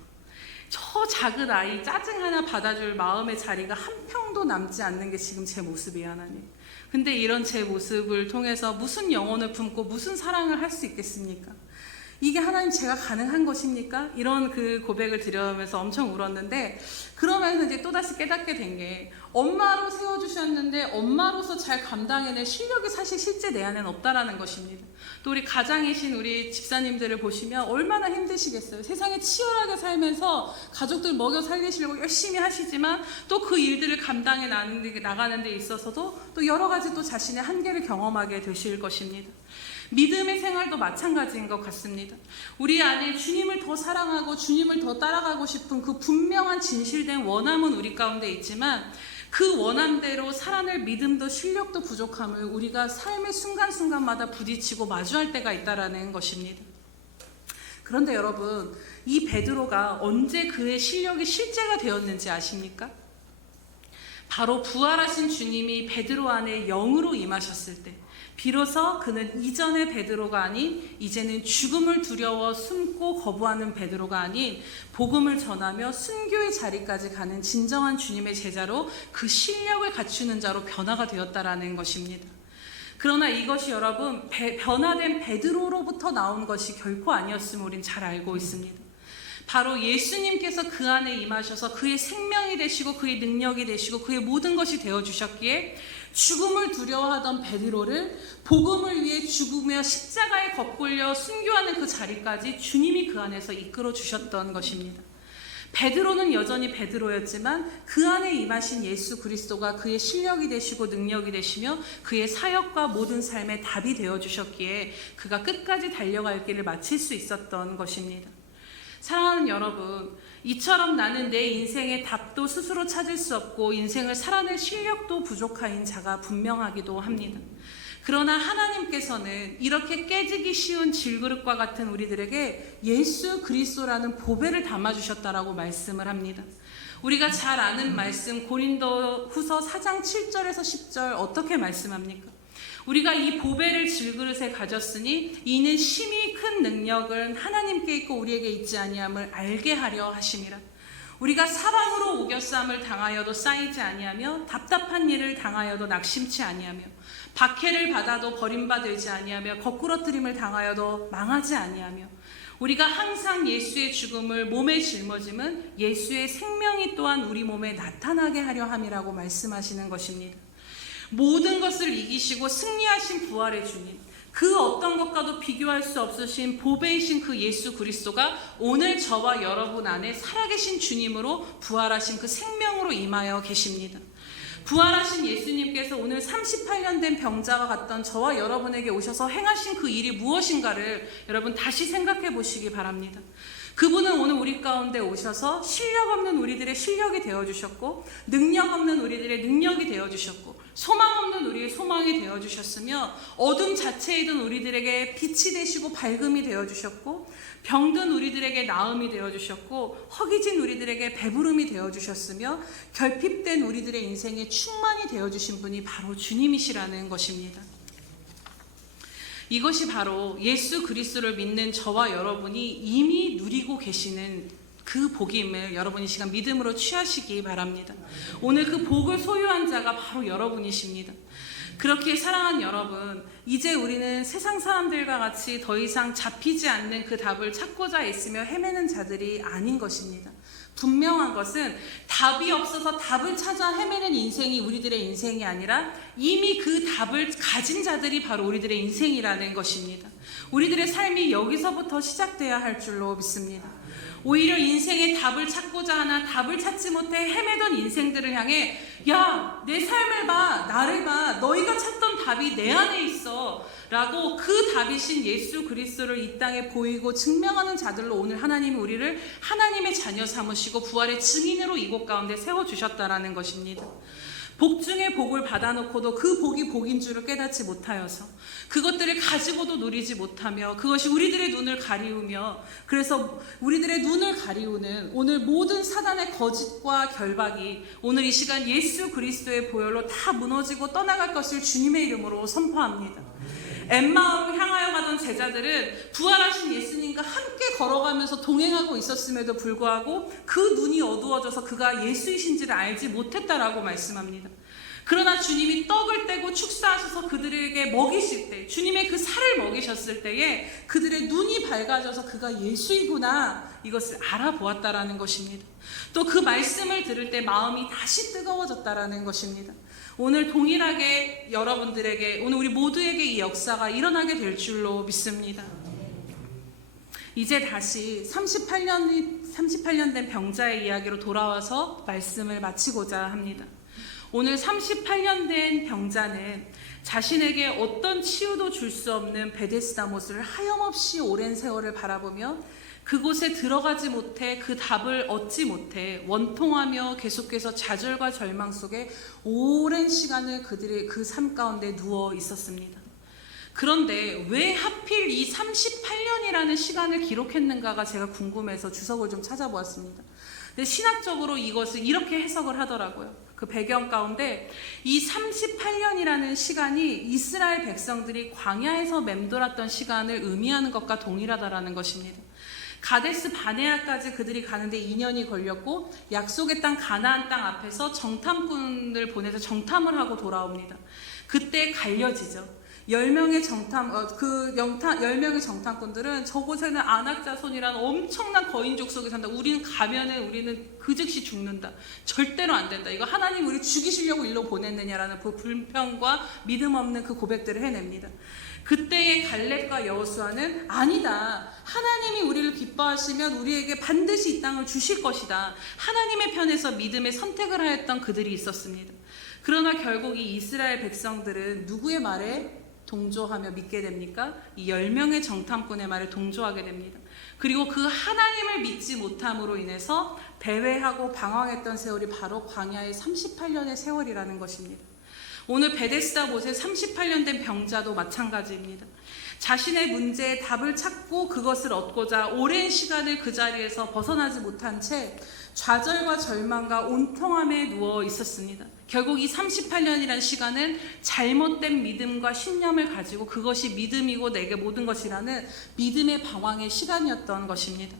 저 작은 아이 짜증 하나 받아줄 마음의 자리가 한 평도 남지 않는 게 지금 제 모습이에요, 하나님. 근데 이런 제 모습을 통해서 무슨 영혼을 품고 무슨 사랑을 할 수 있겠습니까? 이게 하나님 제가 가능한 것입니까? 이런 그 고백을 드리면서 엄청 울었는데, 그러면서 이제 또다시 깨닫게 된 게, 엄마로 세워주셨는데 엄마로서 잘 감당해낼 실력이 사실 실제 내 안에는 없다라는 것입니다. 또 우리 가장이신 우리 집사님들을 보시면 얼마나 힘드시겠어요. 세상에 치열하게 살면서 가족들 먹여 살리시려고 열심히 하시지만 또 그 일들을 감당해 나가는 데 있어서도 또 여러 가지 또 자신의 한계를 경험하게 되실 것입니다. 믿음의 생활도 마찬가지인 것 같습니다. 우리 안에 주님을 더 사랑하고 주님을 더 따라가고 싶은 그 분명한 진실된 원함은 우리 가운데 있지만, 그 원함대로 살아낼 믿음도 실력도 부족함을 우리가 삶의 순간순간마다 부딪히고 마주할 때가 있다라는 것입니다. 그런데 여러분, 이 베드로가 언제 그의 실력이 실제가 되었는지 아십니까? 바로 부활하신 주님이 베드로 안에 영으로 임하셨을 때, 비로소 그는 이전의 베드로가 아닌 이제는 죽음을 두려워 숨고 거부하는 베드로가 아닌 복음을 전하며 순교의 자리까지 가는 진정한 주님의 제자로, 그 실력을 갖추는 자로 변화가 되었다라는 것입니다. 그러나 이것이 여러분 변화된 베드로로부터 나온 것이 결코 아니었음을 우린 잘 알고 있습니다. 바로 예수님께서 그 안에 임하셔서 그의 생명이 되시고 그의 능력이 되시고 그의 모든 것이 되어주셨기에, 죽음을 두려워하던 베드로를 복음을 위해 죽으며 십자가에 겉골려 순교하는 그 자리까지 주님이 그 안에서 이끌어 주셨던 것입니다. 베드로는 여전히 베드로였지만 그 안에 임하신 예수 그리스도가 그의 실력이 되시고 능력이 되시며 그의 사역과 모든 삶의 답이 되어주셨기에 그가 끝까지 달려갈 길을 마칠 수 있었던 것입니다. 사랑하는 여러분, 이처럼 나는 내 인생의 답도 스스로 찾을 수 없고 인생을 살아낼 실력도 부족한 자가 분명하기도 합니다. 그러나 하나님께서는 이렇게 깨지기 쉬운 질그릇과 같은 우리들에게 예수 그리스도라는 보배를 담아주셨다라고 말씀을 합니다. 우리가 잘 아는 말씀 고린도후서 4장 7절에서 10절 어떻게 말씀합니까? 우리가 이 보배를 질그릇에 가졌으니 이는 심히 큰 능력은 하나님께 있고 우리에게 있지 아니함을 알게 하려 하심이라. 우리가 사방으로 우겨쌈을 당하여도 쌓이지 아니하며 답답한 일을 당하여도 낙심치 아니하며 박해를 받아도 버림받지 아니하며 거꾸러뜨림을 당하여도 망하지 아니하며 우리가 항상 예수의 죽음을 몸에 짊어짐은 예수의 생명이 또한 우리 몸에 나타나게 하려 함이라고 말씀하시는 것입니다. 모든 것을 이기시고 승리하신 부활의 주님, 그 어떤 것과도 비교할 수 없으신 보배이신 그 예수 그리스도가 오늘 저와 여러분 안에 살아계신 주님으로 부활하신 그 생명으로 임하여 계십니다. 부활하신 예수님께서 오늘 38년 된 병자가 갔던 저와 여러분에게 오셔서 행하신 그 일이 무엇인가를 여러분 다시 생각해 보시기 바랍니다. 그분은 오늘 우리 가운데 오셔서 실력 없는 우리들의 실력이 되어주셨고, 능력 없는 우리들의 능력이 되어주셨고, 소망 없는 우리의 소망이 되어주셨으며, 어둠 자체이던 우리들에게 빛이 되시고 밝음이 되어주셨고, 병든 우리들에게 나음이 되어주셨고, 허기진 우리들에게 배부름이 되어주셨으며, 결핍된 우리들의 인생에 충만이 되어주신 분이 바로 주님이시라는 것입니다. 이것이 바로 예수 그리스도를 믿는 저와 여러분이 이미 누리고 계시는 그 복임을 여러분이 시간 믿음으로 취하시기 바랍니다. 오늘 그 복을 소유한 자가 바로 여러분이십니다. 그렇게 사랑하는 여러분, 이제 우리는 세상 사람들과 같이 더 이상 잡히지 않는 그 답을 찾고자 애쓰며 헤매는 자들이 아닌 것입니다. 분명한 것은 답이 없어서 답을 찾아 헤매는 인생이 우리들의 인생이 아니라 이미 그 답을 가진 자들이 바로 우리들의 인생이라는 것입니다. 우리들의 삶이 여기서부터 시작돼야 할 줄로 믿습니다. 오히려 인생의 답을 찾고자 하나 답을 찾지 못해 헤매던 인생들을 향해, 야, 내 삶을 봐, 나를 봐, 너희가 찾던 답이 내 안에 있어 라고 그 답이신 예수 그리스도를 이 땅에 보이고 증명하는 자들로 오늘 하나님이 우리를 하나님의 자녀 삼으시고 부활의 증인으로 이곳 가운데 세워주셨다라는 것입니다. 복 중에 복을 받아놓고도 그 복이 복인 줄을 깨닫지 못하여서 그것들을 가지고도 누리지 못하며 그것이 우리들의 눈을 가리우며, 그래서 우리들의 눈을 가리우는 오늘 모든 사단의 거짓과 결박이 오늘 이 시간 예수 그리스도의 보혈로 다 무너지고 떠나갈 것을 주님의 이름으로 선포합니다. 엠마오로 향하여 가던 제자들은 부활하신 예수님과 함께 걸어가면서 동행하고 있었음에도 불구하고 그 눈이 어두워져서 그가 예수이신지를 알지 못했다라고 말씀합니다. 그러나 주님이 떡을 떼고 축사하셔서 그들에게 먹이실 때, 주님의 그 살을 먹이셨을 때에 그들의 눈이 밝아져서 그가 예수이구나, 이것을 알아보았다라는 것입니다. 또 그 말씀을 들을 때 마음이 다시 뜨거워졌다라는 것입니다. 오늘 동일하게 여러분들에게, 오늘 우리 모두에게 이 역사가 일어나게 될 줄로 믿습니다. 이제 다시 38년 된 병자의 이야기로 돌아와서 말씀을 마치고자 합니다. 오늘 38년 된 병자는 자신에게 어떤 치유도 줄 수 없는 베데스다 못을 하염없이 오랜 세월을 바라보며 그곳에 들어가지 못해 그 답을 얻지 못해 원통하며 계속해서 좌절과 절망 속에 오랜 시간을 그들의 그 삶 가운데 누워 있었습니다. 그런데 왜 하필 이 38년이라는 시간을 기록했는가가 제가 궁금해서 주석을 좀 찾아보았습니다. 근데 신학적으로 이것을 이렇게 해석을 하더라고요. 그 배경 가운데 이 38년이라는 시간이 이스라엘 백성들이 광야에서 맴돌았던 시간을 의미하는 것과 동일하다라는 것입니다. 가데스 바네아까지 그들이 가는데 2년이 걸렸고 약속의 땅 가나안 땅 앞에서 정탐꾼을 보내서 정탐을 하고 돌아옵니다. 그때 갈려지죠. 10명의 10명의 정탐꾼들은 저곳에는 안악자손이라는 엄청난 거인족 속에 산다. 우리는 그 즉시 죽는다. 절대로 안 된다. 이거 하나님 우리 죽이시려고 일로 보냈느냐라는 그 불평과 믿음 없는 그 고백들을 해냅니다. 그때의 갈렙과 여호수아는 아니다. 하나님이 우리를 기뻐하시면 우리에게 반드시 이 땅을 주실 것이다. 하나님의 편에서 믿음의 선택을 하였던 그들이 있었습니다. 그러나 결국 이 이스라엘 백성들은 누구의 말에 동조하며 믿게 됩니까? 이 10명의 정탐꾼의 말에 동조하게 됩니다. 그리고 그 하나님을 믿지 못함으로 인해서 배회하고 방황했던 세월이 바로 광야의 38년의 세월이라는 것입니다. 오늘 베데스다 못에 38년 된 병자도 마찬가지입니다. 자신의 문제에 답을 찾고 그것을 얻고자 오랜 시간을 그 자리에서 벗어나지 못한 채 좌절과 절망과 온통함에 누워 있었습니다. 결국 이 38년이라는 시간은 잘못된 믿음과 신념을 가지고 그것이 믿음이고 내게 모든 것이라는 믿음의 방황의 시간이었던 것입니다.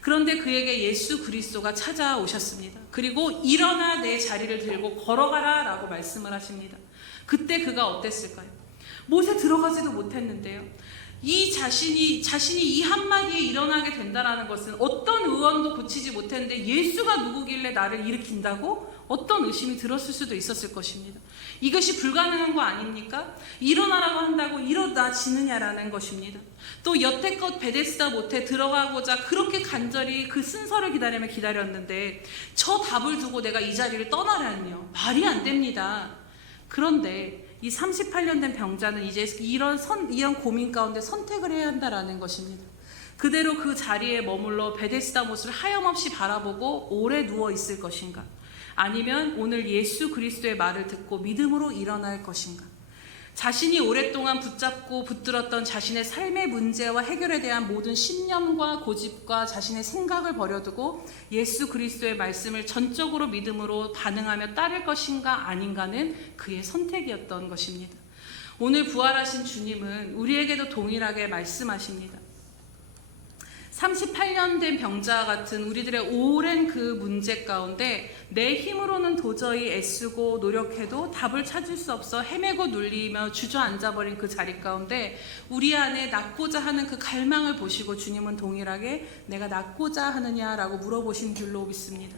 그런데 그에게 예수 그리스도가 찾아오셨습니다. 그리고 일어나 내 자리를 들고 걸어가라 라고 말씀을 하십니다. 그때 그가 어땠을까요? 못에 들어가지도 못했는데요. 이 자신이 이 한마디에 일어나게 된다라는 것은 어떤 의원도 고치지 못했는데 예수가 누구길래 나를 일으킨다고? 어떤 의심이 들었을 수도 있었을 것입니다. 이것이 불가능한 거 아닙니까? 일어나라고 한다고 일어나지느냐라는 것입니다. 또 여태껏 베데스다 못에 들어가고자 그렇게 간절히 그 순서를 기다렸는데 저 답을 두고 내가 이 자리를 떠나라니요. 말이 안 됩니다. 그런데 이 38년 된 병자는 이제 이런 고민 가운데 선택을 해야 한다라는 것입니다. 그대로 그 자리에 머물러 베데스다 못을 하염없이 바라보고 오래 누워 있을 것인가? 아니면 오늘 예수 그리스도의 말을 듣고 믿음으로 일어날 것인가? 자신이 오랫동안 붙잡고 붙들었던 자신의 삶의 문제와 해결에 대한 모든 신념과 고집과 자신의 생각을 버려두고 예수 그리스도의 말씀을 전적으로 믿음으로 반응하며 따를 것인가 아닌가는 그의 선택이었던 것입니다. 오늘 부활하신 주님은 우리에게도 동일하게 말씀하십니다. 38년 된 병자와 같은 우리들의 오랜 그 문제 가운데 내 힘으로는 도저히 애쓰고 노력해도 답을 찾을 수 없어 헤매고 눌리며 주저앉아버린 그 자리 가운데 우리 안에 낫고자 하는 그 갈망을 보시고 주님은 동일하게 내가 낫고자 하느냐라고 물어보신 줄로 믿습니다.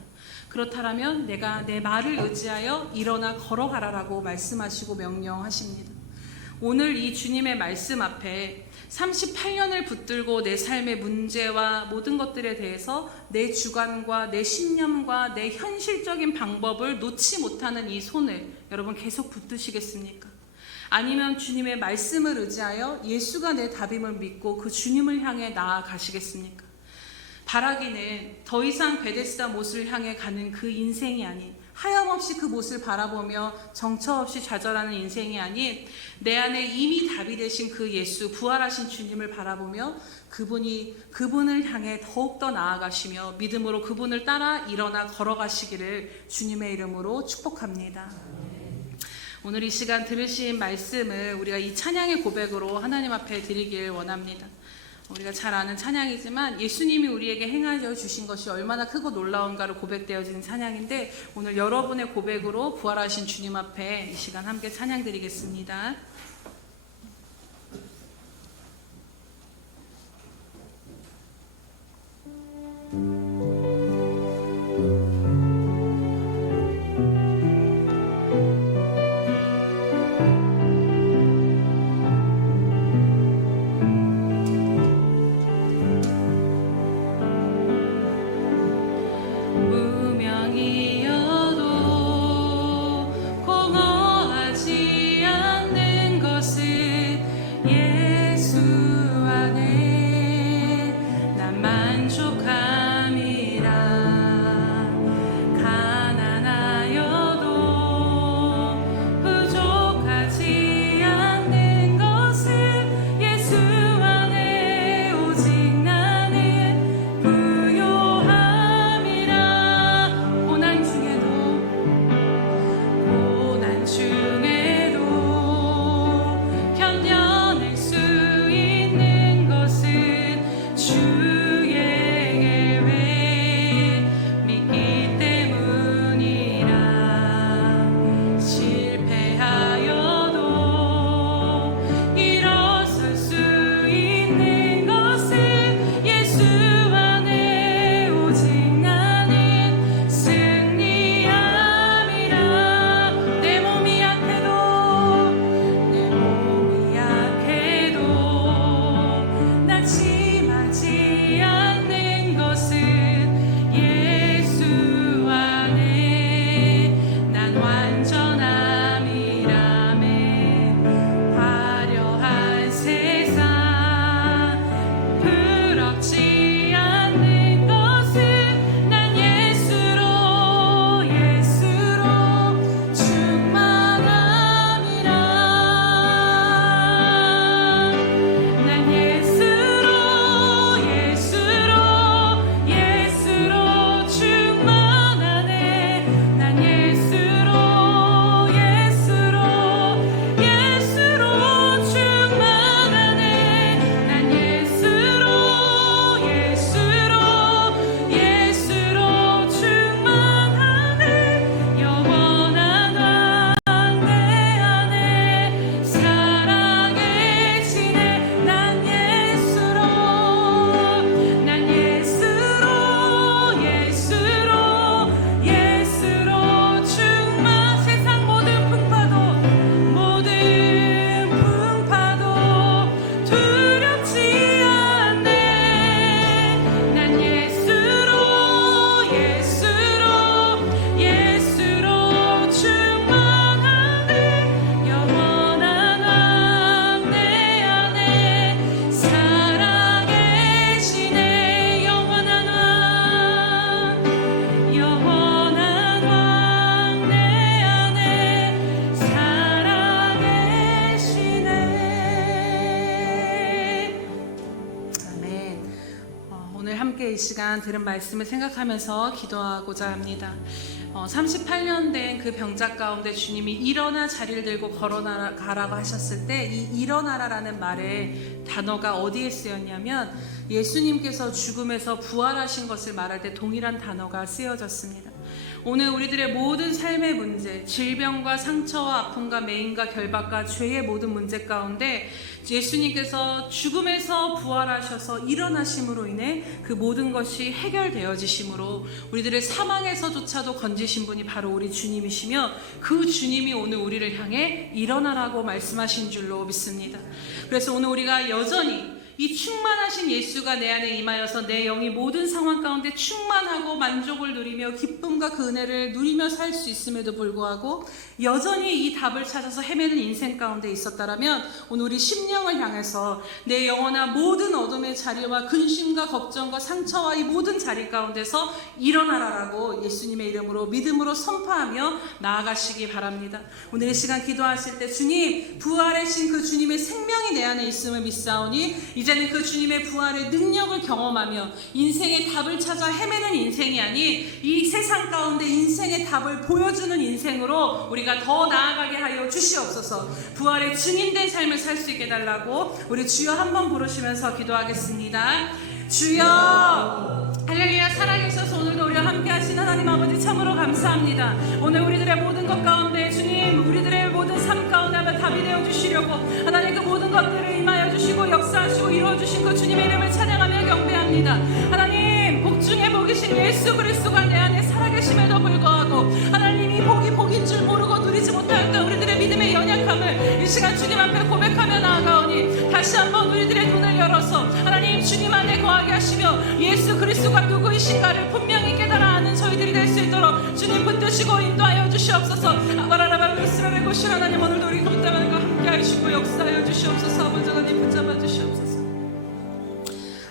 그렇다면 내가 내 말을 의지하여 일어나 걸어가라라고 말씀하시고 명령하십니다. 오늘 이 주님의 말씀 앞에 38년을 붙들고 내 삶의 문제와 모든 것들에 대해서 내 주관과 내 신념과 내 현실적인 방법을 놓지 못하는 이 손을 여러분 계속 붙드시겠습니까? 아니면 주님의 말씀을 의지하여 예수가 내 답임을 믿고 그 주님을 향해 나아가시겠습니까? 바라기는 더 이상 베데스다 못을 향해 가는 그 인생이 아닌 하염없이 그 못을 바라보며 정처 없이 좌절하는 인생이 아닌 내 안에 이미 답이 되신 그 예수 부활하신 주님을 바라보며 그분을 향해 더욱더 나아가시며 믿음으로 그분을 따라 일어나 걸어가시기를 주님의 이름으로 축복합니다. 오늘 이 시간 들으신 말씀을 우리가 이 찬양의 고백으로 하나님 앞에 드리길 원합니다. 우리가 잘 아는 찬양이지만 예수님이 우리에게 행하여 주신 것이 얼마나 크고 놀라운가를 고백되어지는 찬양인데 오늘 여러분의 고백으로 부활하신 주님 앞에 이 시간 함께 찬양 드리겠습니다. 무명이어도 공허하지 않는 것 이 시간 들은 말씀을 생각하면서 기도하고자 합니다. 38년 된 그 병자 가운데 주님이 일어나 자리를 들고 걸어가라고 하셨을 때 이 일어나라라는 말의 단어가 어디에 쓰였냐면 예수님께서 죽음에서 부활하신 것을 말할 때 동일한 단어가 쓰여졌습니다. 오늘 우리들의 모든 삶의 문제, 질병과 상처와 아픔과 매임과 결박과 죄의 모든 문제 가운데 예수님께서 죽음에서 부활하셔서 일어나심으로 인해 그 모든 것이 해결되어지심으로 우리들을 사망에서조차도 건지신 분이 바로 우리 주님이시며 그 주님이 오늘 우리를 향해 일어나라고 말씀하신 줄로 믿습니다. 그래서 오늘 우리가 여전히 이 충만하신 예수가 내 안에 임하여서 내 영이 모든 상황 가운데 충만하고 만족을 누리며 기쁨과 그 은혜를 누리며 살 수 있음에도 불구하고 여전히 이 답을 찾아서 헤매는 인생 가운데 있었다라면 오늘 우리 심령을 향해서 내 영혼아 모든 어둠의 자리와 근심과 걱정과 상처와 이 모든 자리 가운데서 일어나라라고 예수님의 이름으로 믿음으로 선포하며 나아가시기 바랍니다. 오늘 이 시간 기도하실 때 주님 부활하신 그 주님의 생명이 내 안에 있음을 믿사오니 이제는 그 주님의 부활의 능력을 경험하며 인생의 답을 찾아 헤매는 인생이 아닌 이 세상 가운데 인생의 답을 보여주는 인생으로 우리가 더 나아가게 하여 주시옵소서. 부활의 증인된 삶을 살 수 있게 해달라고 우리 주여 한번 부르시면서 기도하겠습니다. 주여 할렐루야. 살아계셔서 오늘도 우리와 함께 하신 하나님 아버지 참으로 감사합니다. 오늘 우리들의 모든 것 가운데 주님 우리들의 모든 삶 가운데 한번 답이 되어 주시려고 하나님 그 모든 것들을 임하여 주시고 역사하시고 이루어 주신 그 주님의 이름을 찬양하며 경배합니다. 하나님 복 중에 복이신 예수 그리스도가 내 안에 살아계심에도 불구하고 하나님이 복인 줄 모르고 누리지 못하였던 우리들의 믿음의 연약함을 이 시간 주님 앞에 고백하며 나아가오니 다시 한번 우리들의 눈을 열어서 하나님 주님 안에 거하게 하시며 예수 그리스도가 누구이신가를 분명히 깨달아 아는 저희들이 될 수 있도록 주님 붙드시고 인도하여 주시옵소서. 아바라라바 루스라의 고실 하나님 오늘도 우리 공담하는 거 함께 하시고 역사하여 주시옵소서. 아버지 하나님 붙잡아 주시옵소서.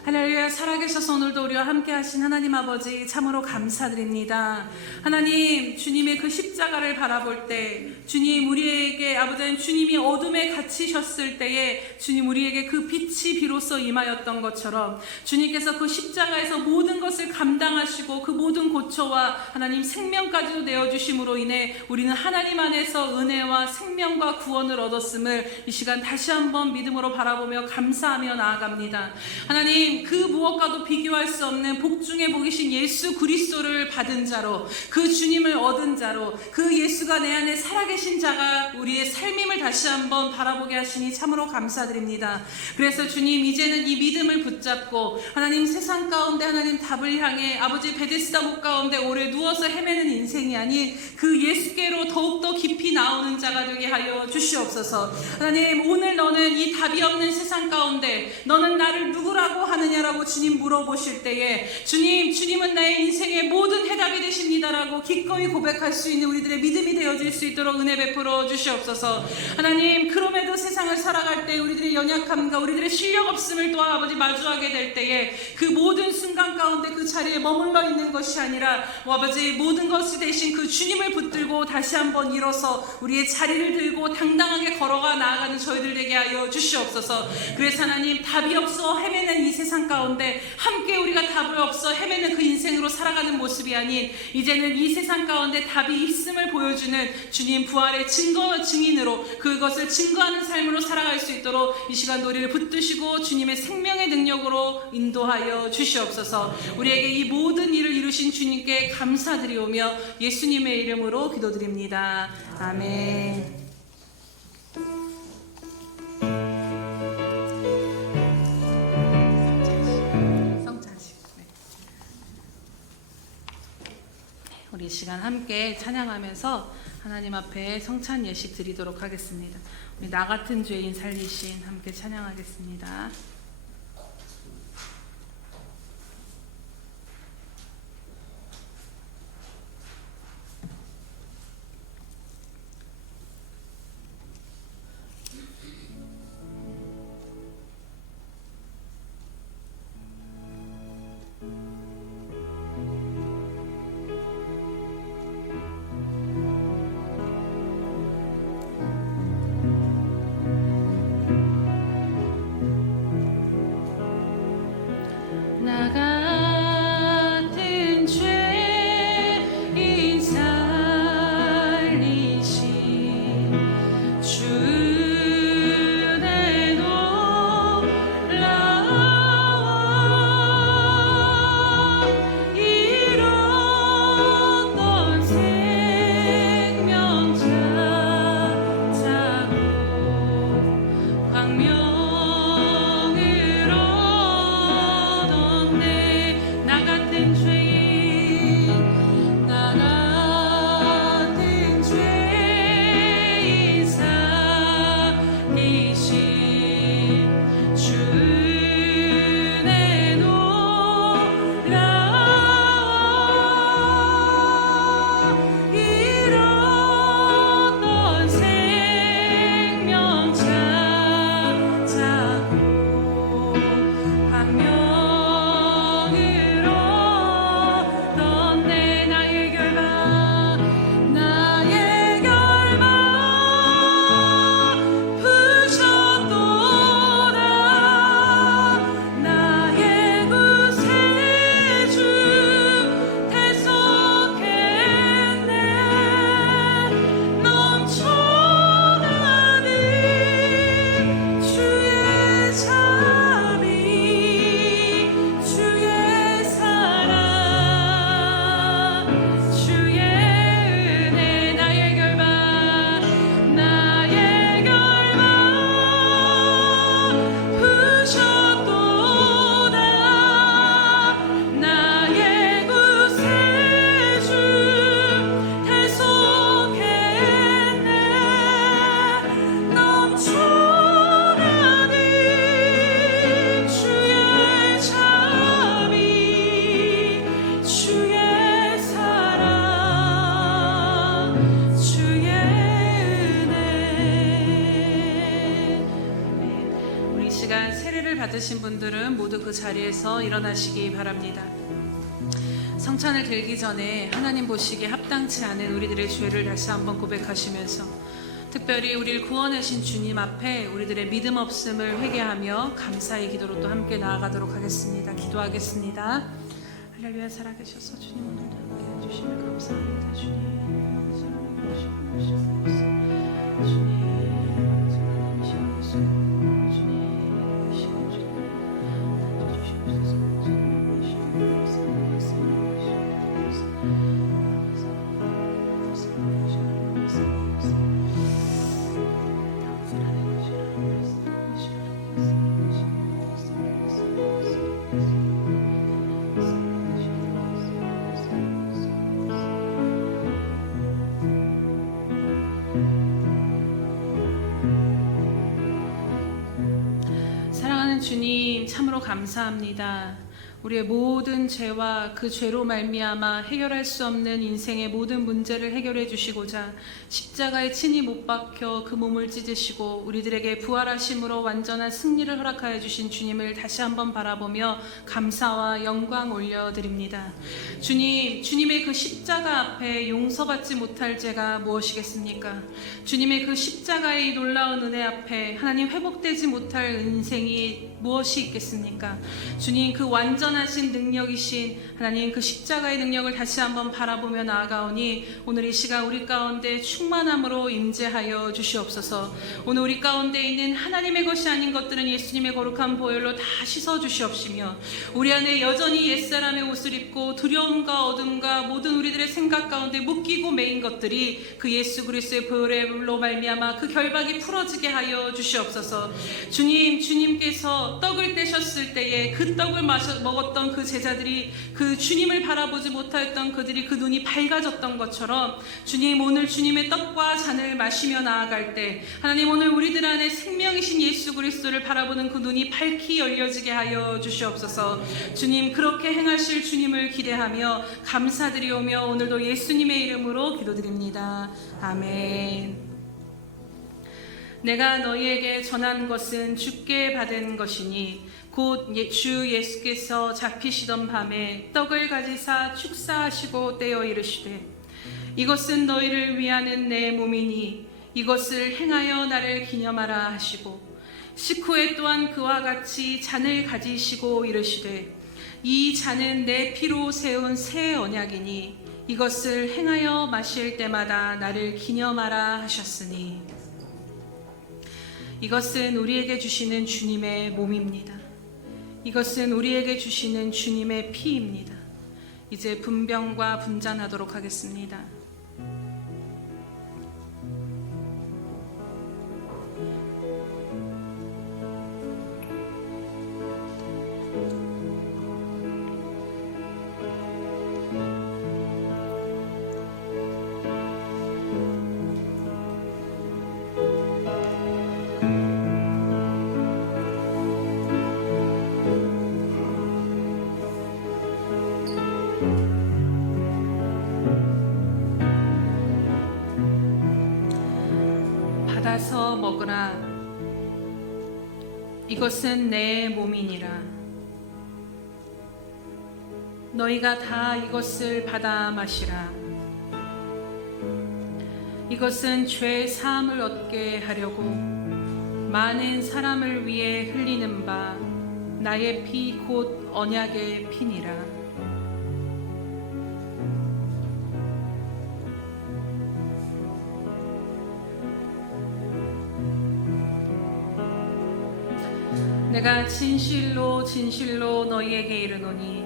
할렐루야. 살아계셔서 오늘도 우리와 함께 하신 하나님 아버지 참으로 감사드립니다. 하나님 주님의 그 십자가를 바라볼 때 주님 우리에게 아버지 주님이 어둠에 갇히셨을 때에 주님 우리에게 그 빛이 비로소 임하였던 것처럼 주님께서 그 십자가에서 모든 것을 감당하시고 그 모든 고초와 하나님 생명까지도 내어주심으로 인해 우리는 하나님 안에서 은혜와 생명과 구원을 얻었음을 이 시간 다시 한번 믿음으로 바라보며 감사하며 나아갑니다. 하나님 그 무엇과도 비교할 수 없는 복 중에 복이신 예수 그리스도를 받은 자로 그 주님을 얻은 자로 그 예수가 내 안에 살아계신 자가 우리의 삶임을 다시 한번 바라보게 하시니 참으로 감사드립니다. 그래서 주님 이제는 이 믿음을 붙잡고 하나님 세상 가운데 하나님 답을 향해 아버지 베데스다 목 가운데 오래 누워서 헤매는 인생이 아닌 그 예수께로 더욱더 깊이 나오는 자가 되게 하여 주시옵소서. 하나님 오늘 너는 이 답이 없는 세상 가운데 너는 나를 누구라고 하느냐라고 주님 물어보실 때에 주님은 나의 인생의 모든 해답이 되십니다라고 기꺼이 고백할 수 있는 우리들의 믿음이 되어질 수 있도록 은혜 베풀어 주시옵소서. 하나님 그럼에도 세상을 살아갈 때 우리들의 연약함과 우리들의 실력 없음을 또한 아버지 마주하게 될 때에 그 모든 순간 가운데 그 자리에 머물러 있는 것이 아니라 아버지 모든 것이 대신 그 주님을 붙들고 다시 한번 일어서 우리의 자리를 들고 당당하게 걸어가 나아가는 저희들 되게 하여 주시옵소서. 그래서 하나님 답이 없어 헤매는 이 세상 가운데 함께 우리가 답을 없어 헤매는 그 인생으로 살아가는 모습이 아닌 이제는 이 세상 가운데 답이 있음을 보여주는 주님 부활의 증거와 증인으로 그것을 증거하는 삶으로 살아갈 수 있도록 이 시간 우리를 붙드시고 주님의 생명의 능력으로 인도하여 주시옵소서. 우리에게 이 모든 일을 이루신 주님께 감사드리오며 예수님의 이름으로 기도드립니다. 아멘. 우리 이 시간 함께 찬양하면서 하나님 앞에 성찬 예식 드리도록 하겠습니다. 우리 나 같은 죄인 살리신 함께 찬양하겠습니다. 받으신 분들은 모두 그 자리에서 일어나시기 바랍니다. 성찬을 들기 전에 하나님 보시기에 합당치 않은 우리들의 죄를 다시 한번 고백하시면서 특별히 우리를 구원하신 주님 앞에 우리들의 믿음 없음을 회개하며 감사의 기도로 또 함께 나아가도록 하겠습니다. 기도하겠습니다. 할렐루야. 살아계셔서 주님 오늘도 함께 해주시면 감사합니다. 주님 주님 참으로 감사합니다. 우리의 모든 죄와 그 죄로 말미암아 해결할 수 없는 인생의 모든 문제를 해결해 주시고자 십자가에 친히 못 박혀 그 몸을 찢으시고 우리들에게 부활하심으로 완전한 승리를 허락하여 주신 주님을 다시 한번 바라보며 감사와 영광 올려드립니다. 주님, 주님의 그 십자가 앞에 용서받지 못할 죄가 무엇이겠습니까? 주님의 그 십자가의 놀라운 은혜 앞에 하나님 회복되지 못할 인생이 무엇이 있겠습니까? 주님, 그 완전하신 능력이신 하나님 그 십자가의 능력을 다시 한번 바라보며 나아가오니 오늘 이 시간 우리 가운데 충만함으로 임재하여 주시옵소서. 오늘 우리 가운데 있는 하나님의 것이 아닌 것들은 예수님의 거룩한 보혈로 다 씻어 주시옵시며 우리 안에 여전히 옛사람의 옷을 입고 두려움과 어둠과 모든 우리들의 생각 가운데 묶이고 매인 것들이 그 예수 그리스도의 보혈로 말미암아 그 결박이 풀어지게 하여 주시옵소서. 주님, 주님께서 떡을 떼셨을 때에 그 떡을 먹었던 그 제자들이 그 주님을 바라보지 못하였던 그들이 그 눈이 밝아졌던 것처럼 주님, 오늘 주님의 떡과 잔을 마시며 나아갈 때 하나님 오늘 우리들 안에 생명이신 예수 그리스도를 바라보는 그 눈이 밝히 열려지게 하여 주시옵소서. 주님, 그렇게 행하실 주님을 기대하며 감사드리오며 오늘도 예수님의 이름으로 기도드립니다. 아멘. 내가 너희에게 전한 것은 주께 받은 것이니 곧 주 예수께서 잡히시던 밤에 떡을 가지사 축사하시고 떼어 이르시되 이것은 너희를 위하는 내 몸이니 이것을 행하여 나를 기념하라 하시고 식후에 또한 그와 같이 잔을 가지시고 이르시되 이 잔은 내 피로 세운 새 언약이니 이것을 행하여 마실 때마다 나를 기념하라 하셨으니 이것은 우리에게 주시는 주님의 몸입니다. 이것은 우리에게 주시는 주님의 피입니다. 이제 분병과 분잔하도록 하겠습니다. 받아서 먹으라. 이것은 내 몸이니라. 너희가 다 이것을 받아 마시라. 이것은 죄 사함을 얻게 하려고 많은 사람을 위해 흘리는 바 나의 피 곧 언약의 피니라. 내가 진실로 진실로 너희에게 이르노니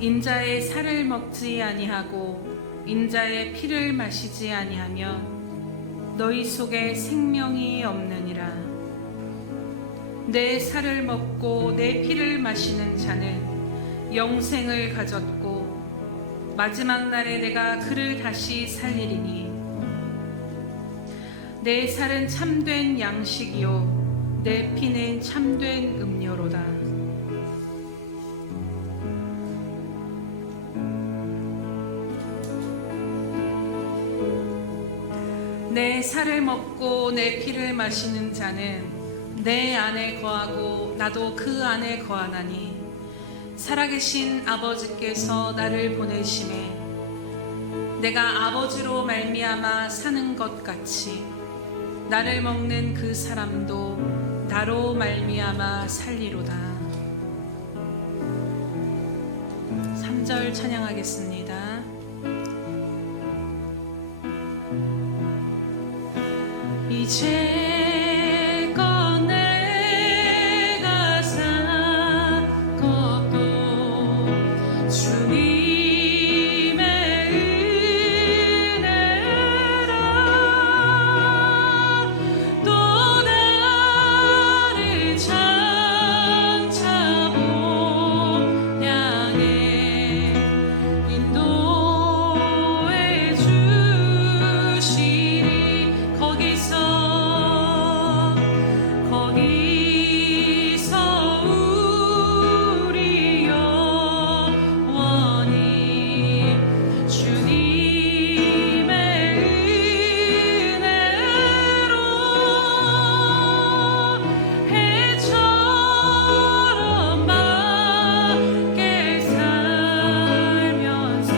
인자의 살을 먹지 아니하고 인자의 피를 마시지 아니하면 너희 속에 생명이 없느니라. 내 살을 먹고 내 피를 마시는 자는 영생을 가졌고 마지막 날에 내가 그를 다시 살리리니 내 살은 참된 양식이요 내 피는 참된 음료로다. 내 살을 먹고 내 피를 마시는 자는 내 안에 거하고 나도 그 안에 거하나니 살아계신 아버지께서 나를 보내심에 내가 아버지로 말미암아 사는 것 같이 나를 먹는 그 사람도 나로 말미암아 살리로다. 3절 찬양하겠습니다. 이제껏 내가 산 것도 주님의 은혜라. 또 나를 장차 본향에 인도해 주시리. 거기서 우리 영원히 주님의 은혜로 해처럼 밖에 살면서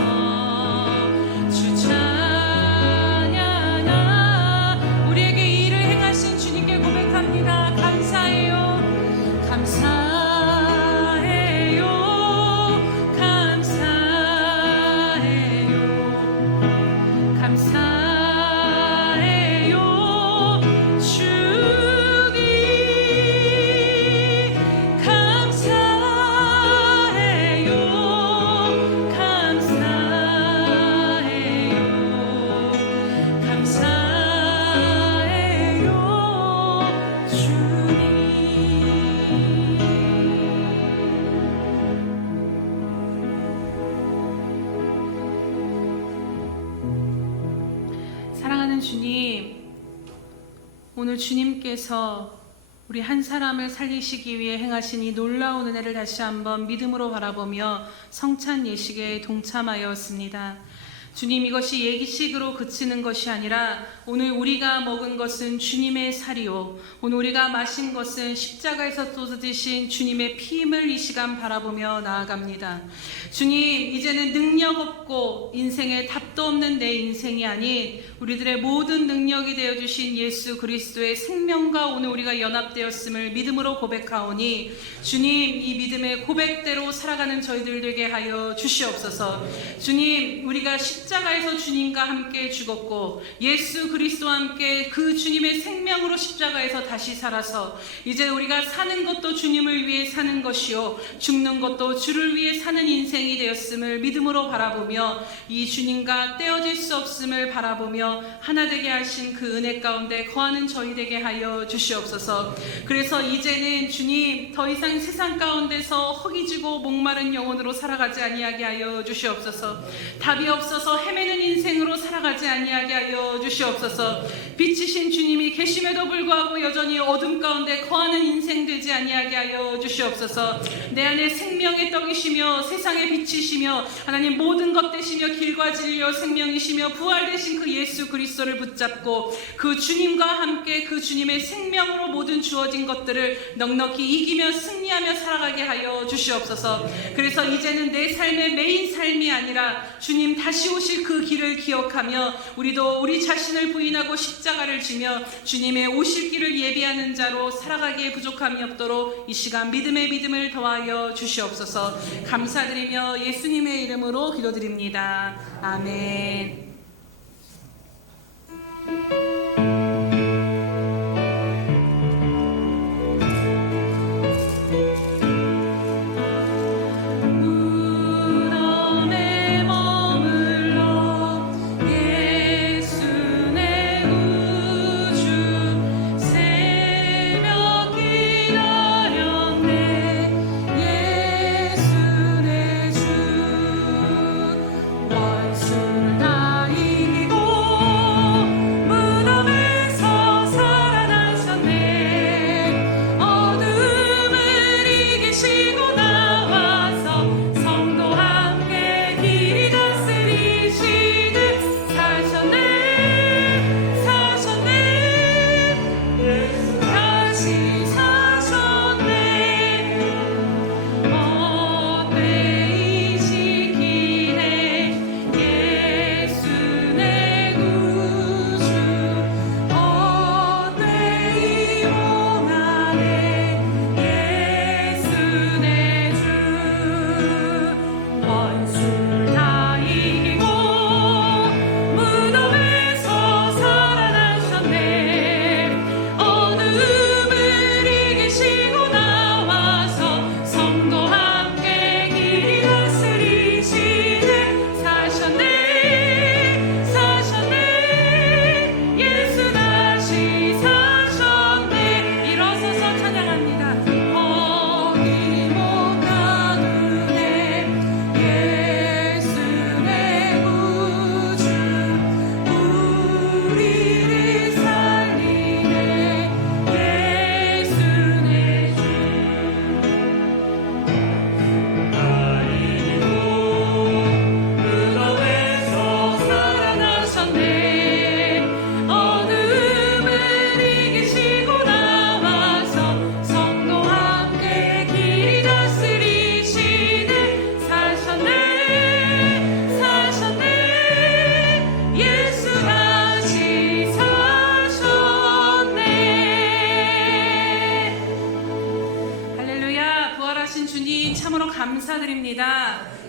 주 찬양하. 우리에게 이 일을 행하신 주님께 고백합니다. 감사해요. 감사해요. 감사해요. 감사해요. 주님 감사해요. 감사해요. 감사해요. 주님. 사랑하는 주님, 오늘 주님께서 우리 한 사람을 살리시기 위해 행하신 이 놀라운 은혜를 다시 한번 믿음으로 바라보며 성찬 예식에 동참하였습니다. 주님, 이것이 예기식으로 그치는 것이 아니라 오늘 우리가 먹은 것은 주님의 살이요, 오늘 우리가 마신 것은 십자가에서 쏟아지신 주님의 피임을 이 시간 바라보며 나아갑니다. 주님, 이제는 능력 없고 인생에 답도 없는 내 인생이 아닌 우리들의 모든 능력이 되어주신 예수 그리스도의 생명과 오늘 우리가 연합되었음을 믿음으로 고백하오니 주님, 이 믿음의 고백대로 살아가는 저희들 되게 하여 주시옵소서. 주님, 우리가 십자가에서 주님과 함께 죽었고 예수 그리스도와 함께 그 주님의 생명으로 십자가에서 다시 살아서 이제 우리가 사는 것도 주님을 위해 사는 것이요 죽는 것도 주를 위해 사는 인생이 되었음을 믿음으로 바라보며 이 주님과 떼어질 수 없음을 바라보며 하나 되게 하신 그 은혜 가운데 거하는 저희 되게 하여 주시옵소서. 그래서 이제는 주님, 더 이상 세상 가운데서 허기지고 목마른 영혼으로 살아가지 아니하게 하여 주시옵소서. 답이 없어서 헤매는 인생으로 살아가지 아니하게 하여 주시옵소서. 빛이신 주님이 계심에도 불구하고 여전히 어둠 가운데 거하는 인생 되지 아니하게 하여 주시옵소서. 내 안에 생명의 떡이시며 세상의 빛이시며 하나님 모든 것 되시며 길과 진리요 생명이시며 부활되신 그 예수 그리스도를 붙잡고 그 주님과 함께 그 주님의 생명으로 모든 주어진 것들을 넉넉히 이기며 승리하며 살아가게 하여 주시옵소서. 그래서 이제는 내 삶의 메인 삶이 아니라 주님 다시 오실 그 길을 기억하며 우리도 우리 자신을 부인하고 십자가를 지며 주님의 오실 길을 예비하는 자로 살아가기에 부족함이 없도록 이 시간 믿음의 믿음을 더하여 주시옵소서. 감사드리며 예수님의 이름으로 기도드립니다. 아멘. 원수를 다 이기고 무덤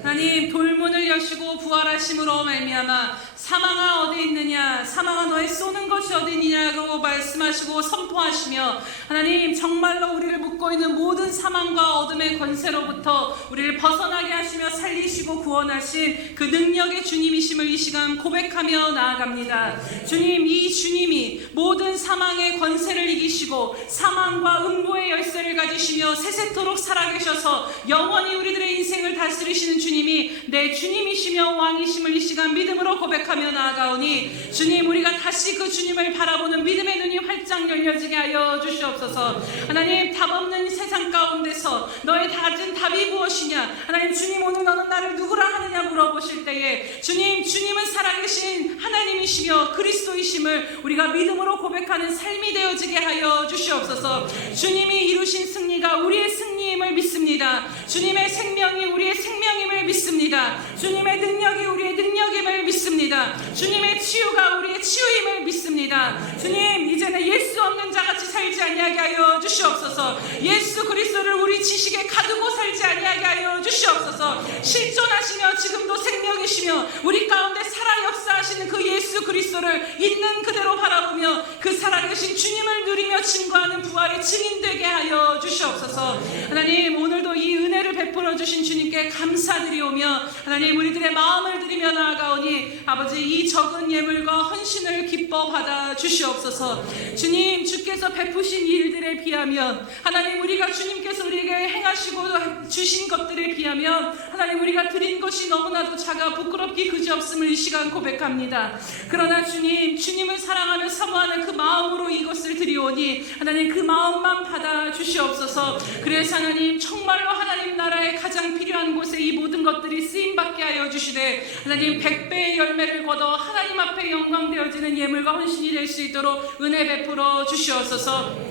하나님 돌문을 여시고 부활하심으로 말미암아 사망아 어디 있느냐, 사망아 너의 쏘는 것이 어디 있느냐고 말씀하시고 선포하시며 하나님 정말로 우리를 묶고 있는 모든 사망과 어둠의 권세로부터 우리를 벗어나게 하시며 살리시고 구원하신 그 능력의 주님이심을 이 시간 고백하며 나아갑니다. 주님, 이 주님이 모든 사망의 권세를 이기시고 사망과 음보의 열쇠를 가지시며 세세토록 살아계셔서 영원히 우리들의 인생을 다스리시는 주님이 내 주님이시며 왕이심을 이 시간 믿음으로 고백하며 나아가오니 주님, 우리가 다시 그 주님을 바라보는 믿음의 눈이 활짝 열려지게 하여 주시옵소서. 하나님, 답 없는 세상 가운데서 너의 가진 답이 무엇이냐, 하나님 주님 오늘 너는 나를 누구라 하느냐 물어보실 때에 주님, 주님은 살아계신 하나님이시며 그리스도이심을 우리가 믿음으로 고백하는 삶이 되어지게 하여 주시옵소서. 주님이 이루신 승리가 우리의 승리임을 믿습니다. 주님의 생명이 우리의 생명임을 믿습니다. 주님의 능력이 우리의 능력임을 믿습니다. 주님의 치유가 우리의 치유임을 믿습니다. 주님, 이제는 예수 없는 자같이 살지 아니하게 하여 주시옵소서. 예수 그리스도를 우리 지식에 가두고 살지 아니하게 하여 주시옵소서. 실존하시며 지금도 생명이시며 우리 가운데 살아 역사하시는 그 예수 그리스도를 있는 그대로 바라보며 그 살아계신 주님을 누리며 증거하는 부활의 증인되게 하여 주시옵소서. 하나님, 오늘도 이 은혜를 베풀어 주신 주님께 감사드리오며 하나님 우리들의 마음을 드리며 나아가오니 아버지, 이 적은 예물과 헌신을 기뻐 받아 주시옵소서. 주님, 주께서 베푸신 일들에 비하면 하나님 우리가 주님께서 우리에게 행하시고 주신 것들에 비하면 하나님 우리가 드린 것이 너무나도 작아 부끄럽기 그지없음을 이 시간 고백합니다. 그러나 주님, 주님을 사랑하며 사모하는 그 마음으로 이것을 드리오니 하나님 그 마음만 받아 주시옵소서. 그래서 하나님 정말로 하나님 나라에 가장 필요한 곳에 이 모든 것들이 쓰임받게 하여 주시되 하나님 100배의 열매를 거둬 하나님 앞에 영광되어지는 예물과 헌신이 될 수 있도록 은혜 베풀어 주시옵소서.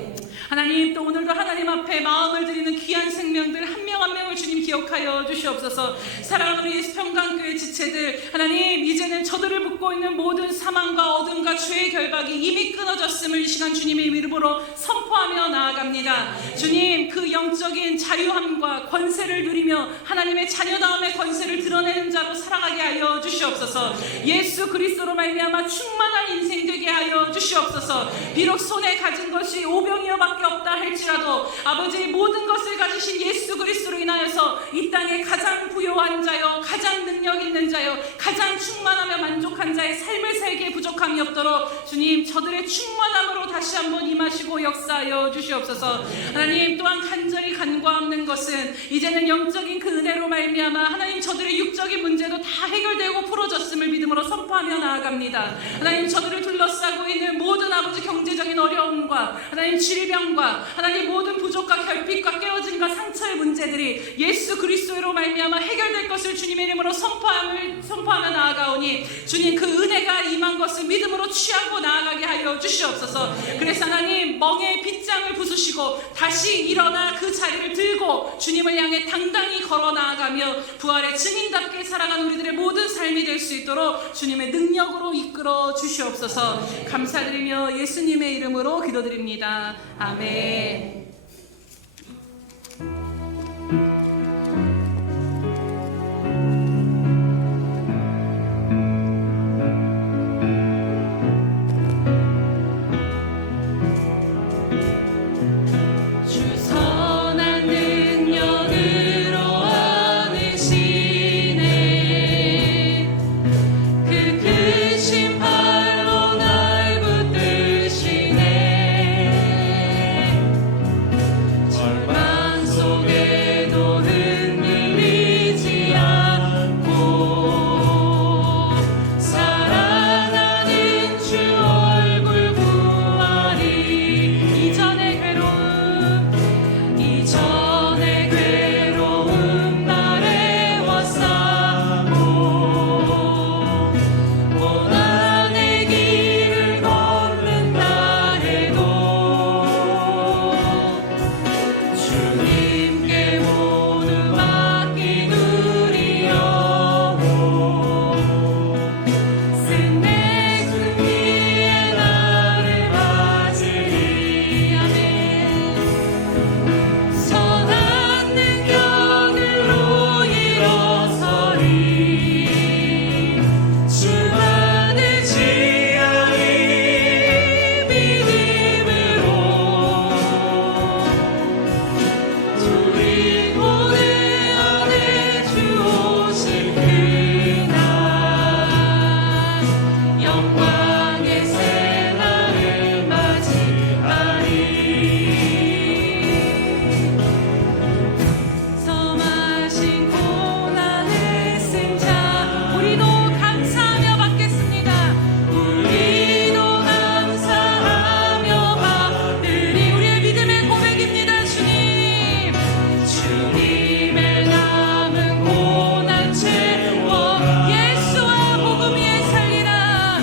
하나님, 또 오늘도 하나님 앞에 마음을 드리는 귀한 생명들 한 명 한 명을 주님 기억하여 주시옵소서. 사랑하는 우리 평강교회 지체들, 하나님 이제는 저들을 묶고 있는 모든 사망과 어둠과 죄의 결박이 이미 끊어졌음을 이 시간 주님의 이름으로 선포하며 나아갑니다. 주님, 그 영적인 자유함과 권세를 누리며 하나님의 자녀다움의 권세를 드러내는 자로 살아가게 하여 주시옵소서. 예수 그리스도로 말미암아 충만한 인생 되게 하여 주시옵소서. 비록 손에 가진 것이 오병이어밖에 없다 할지라도 아버지, 모든 것을 가지신 예수 그리스도로 인하여서 이 땅에 가장 부요한 자요, 가장 능력 있는 자요, 가장 충만하며 만족한 자의 삶을 살기에 부족함이 없도록 주님 저들의 충만함으로 다시 한번 임하시고 역사하여 주시옵소서. 하나님, 또한 간절히 간구하는 것은 이제는 영적인 그 은혜로 말미암아 하나님 저들의 육적인 문제도 다 해결되고 풀어졌음을 믿음으로 선포하며 나아갑니다. 하나님, 저들을 둘러싸고 있는 모든 아버지 경제적인 어려움과 하나님 질병과 하나님 모든 부족과 결핍과 깨어짐과 상처의 문제들이 예수 그리스도로 말미암아 해결될 것을 주님의 이름으로 선포하며 나아가오니 주님, 그 은혜가 임한 것을 믿음으로 취하고 나아가게 하여 주시옵소서. 그래서 하나님 멍에 빗장을 부수시고 다시 일어나 그 자리를 들고 주님을 향해 당당히 걸어 나아가며 부활의 증인답게 살아가는 우리들의 모든 삶이 될 수 있도록 주님의 능력으로 이끌어 주시옵소서. 감사드리며 예수님의 이름으로 기도드립니다. 아멘. 영광의 새날을 맞이하리. 섬하신 고난의 승자, 우리도 감사하며 받겠습니다. 우리도 감사하며 받으리. 우리의 믿음의 고백입니다. 주님, 주님의 남은 고난 채워 예수와 복음 위에 살리라.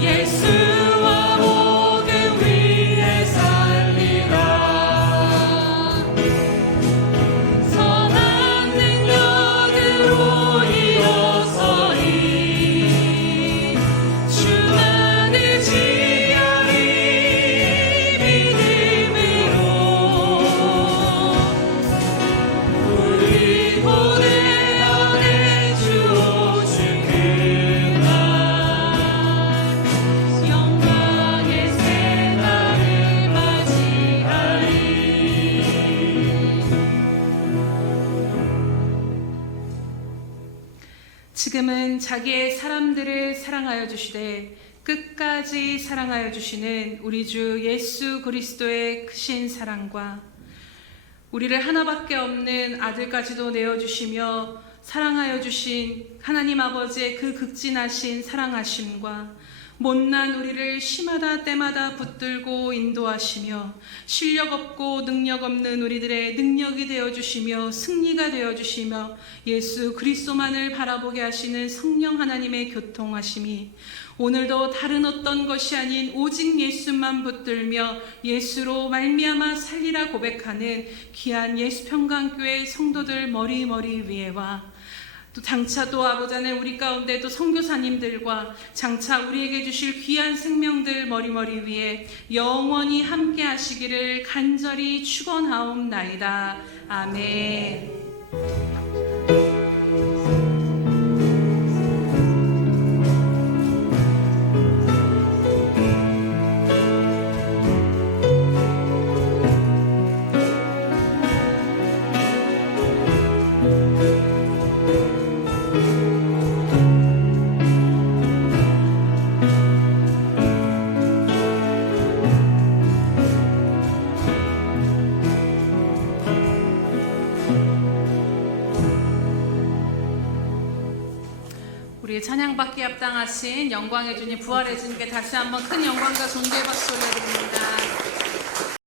예수와 복음 위에 살리라. 선한 능력으로 일어서리. 주만 의지하리. 믿음으로 우리 고대하네 주오신 그날. 영광의 새날을 맞이하리. 지금은 자기의 사람들을 사랑하여 주시되 끝까지 사랑하여 주시는 우리 주 예수 그리스도의 크신 사랑과 우리를 하나밖에 없는 아들까지도 내어주시며 사랑하여 주신 하나님 아버지의 그 극진하신 사랑하심과 못난 우리를 시마다 때마다 붙들고 인도하시며 실력 없고 능력 없는 우리들의 능력이 되어주시며 승리가 되어주시며 예수 그리스도만을 바라보게 하시는 성령 하나님의 교통하심이 오늘도 다른 어떤 것이 아닌 오직 예수만 붙들며 예수로 말미암아 살리라 고백하는 귀한 예수평강교회 성도들 머리 위에와 또 장차 또 아버지 하나님 우리 가운데 또 선교사님들과 장차 우리에게 주실 귀한 생명들 머리 위에 영원히 함께 하시기를 간절히 축원하옵나이다. 아멘. 우리의 찬양받기에 합당하신 영광의 주님 부활의 주님께 다시 한번 큰 영광과 존귀의 박수 올려드립니다.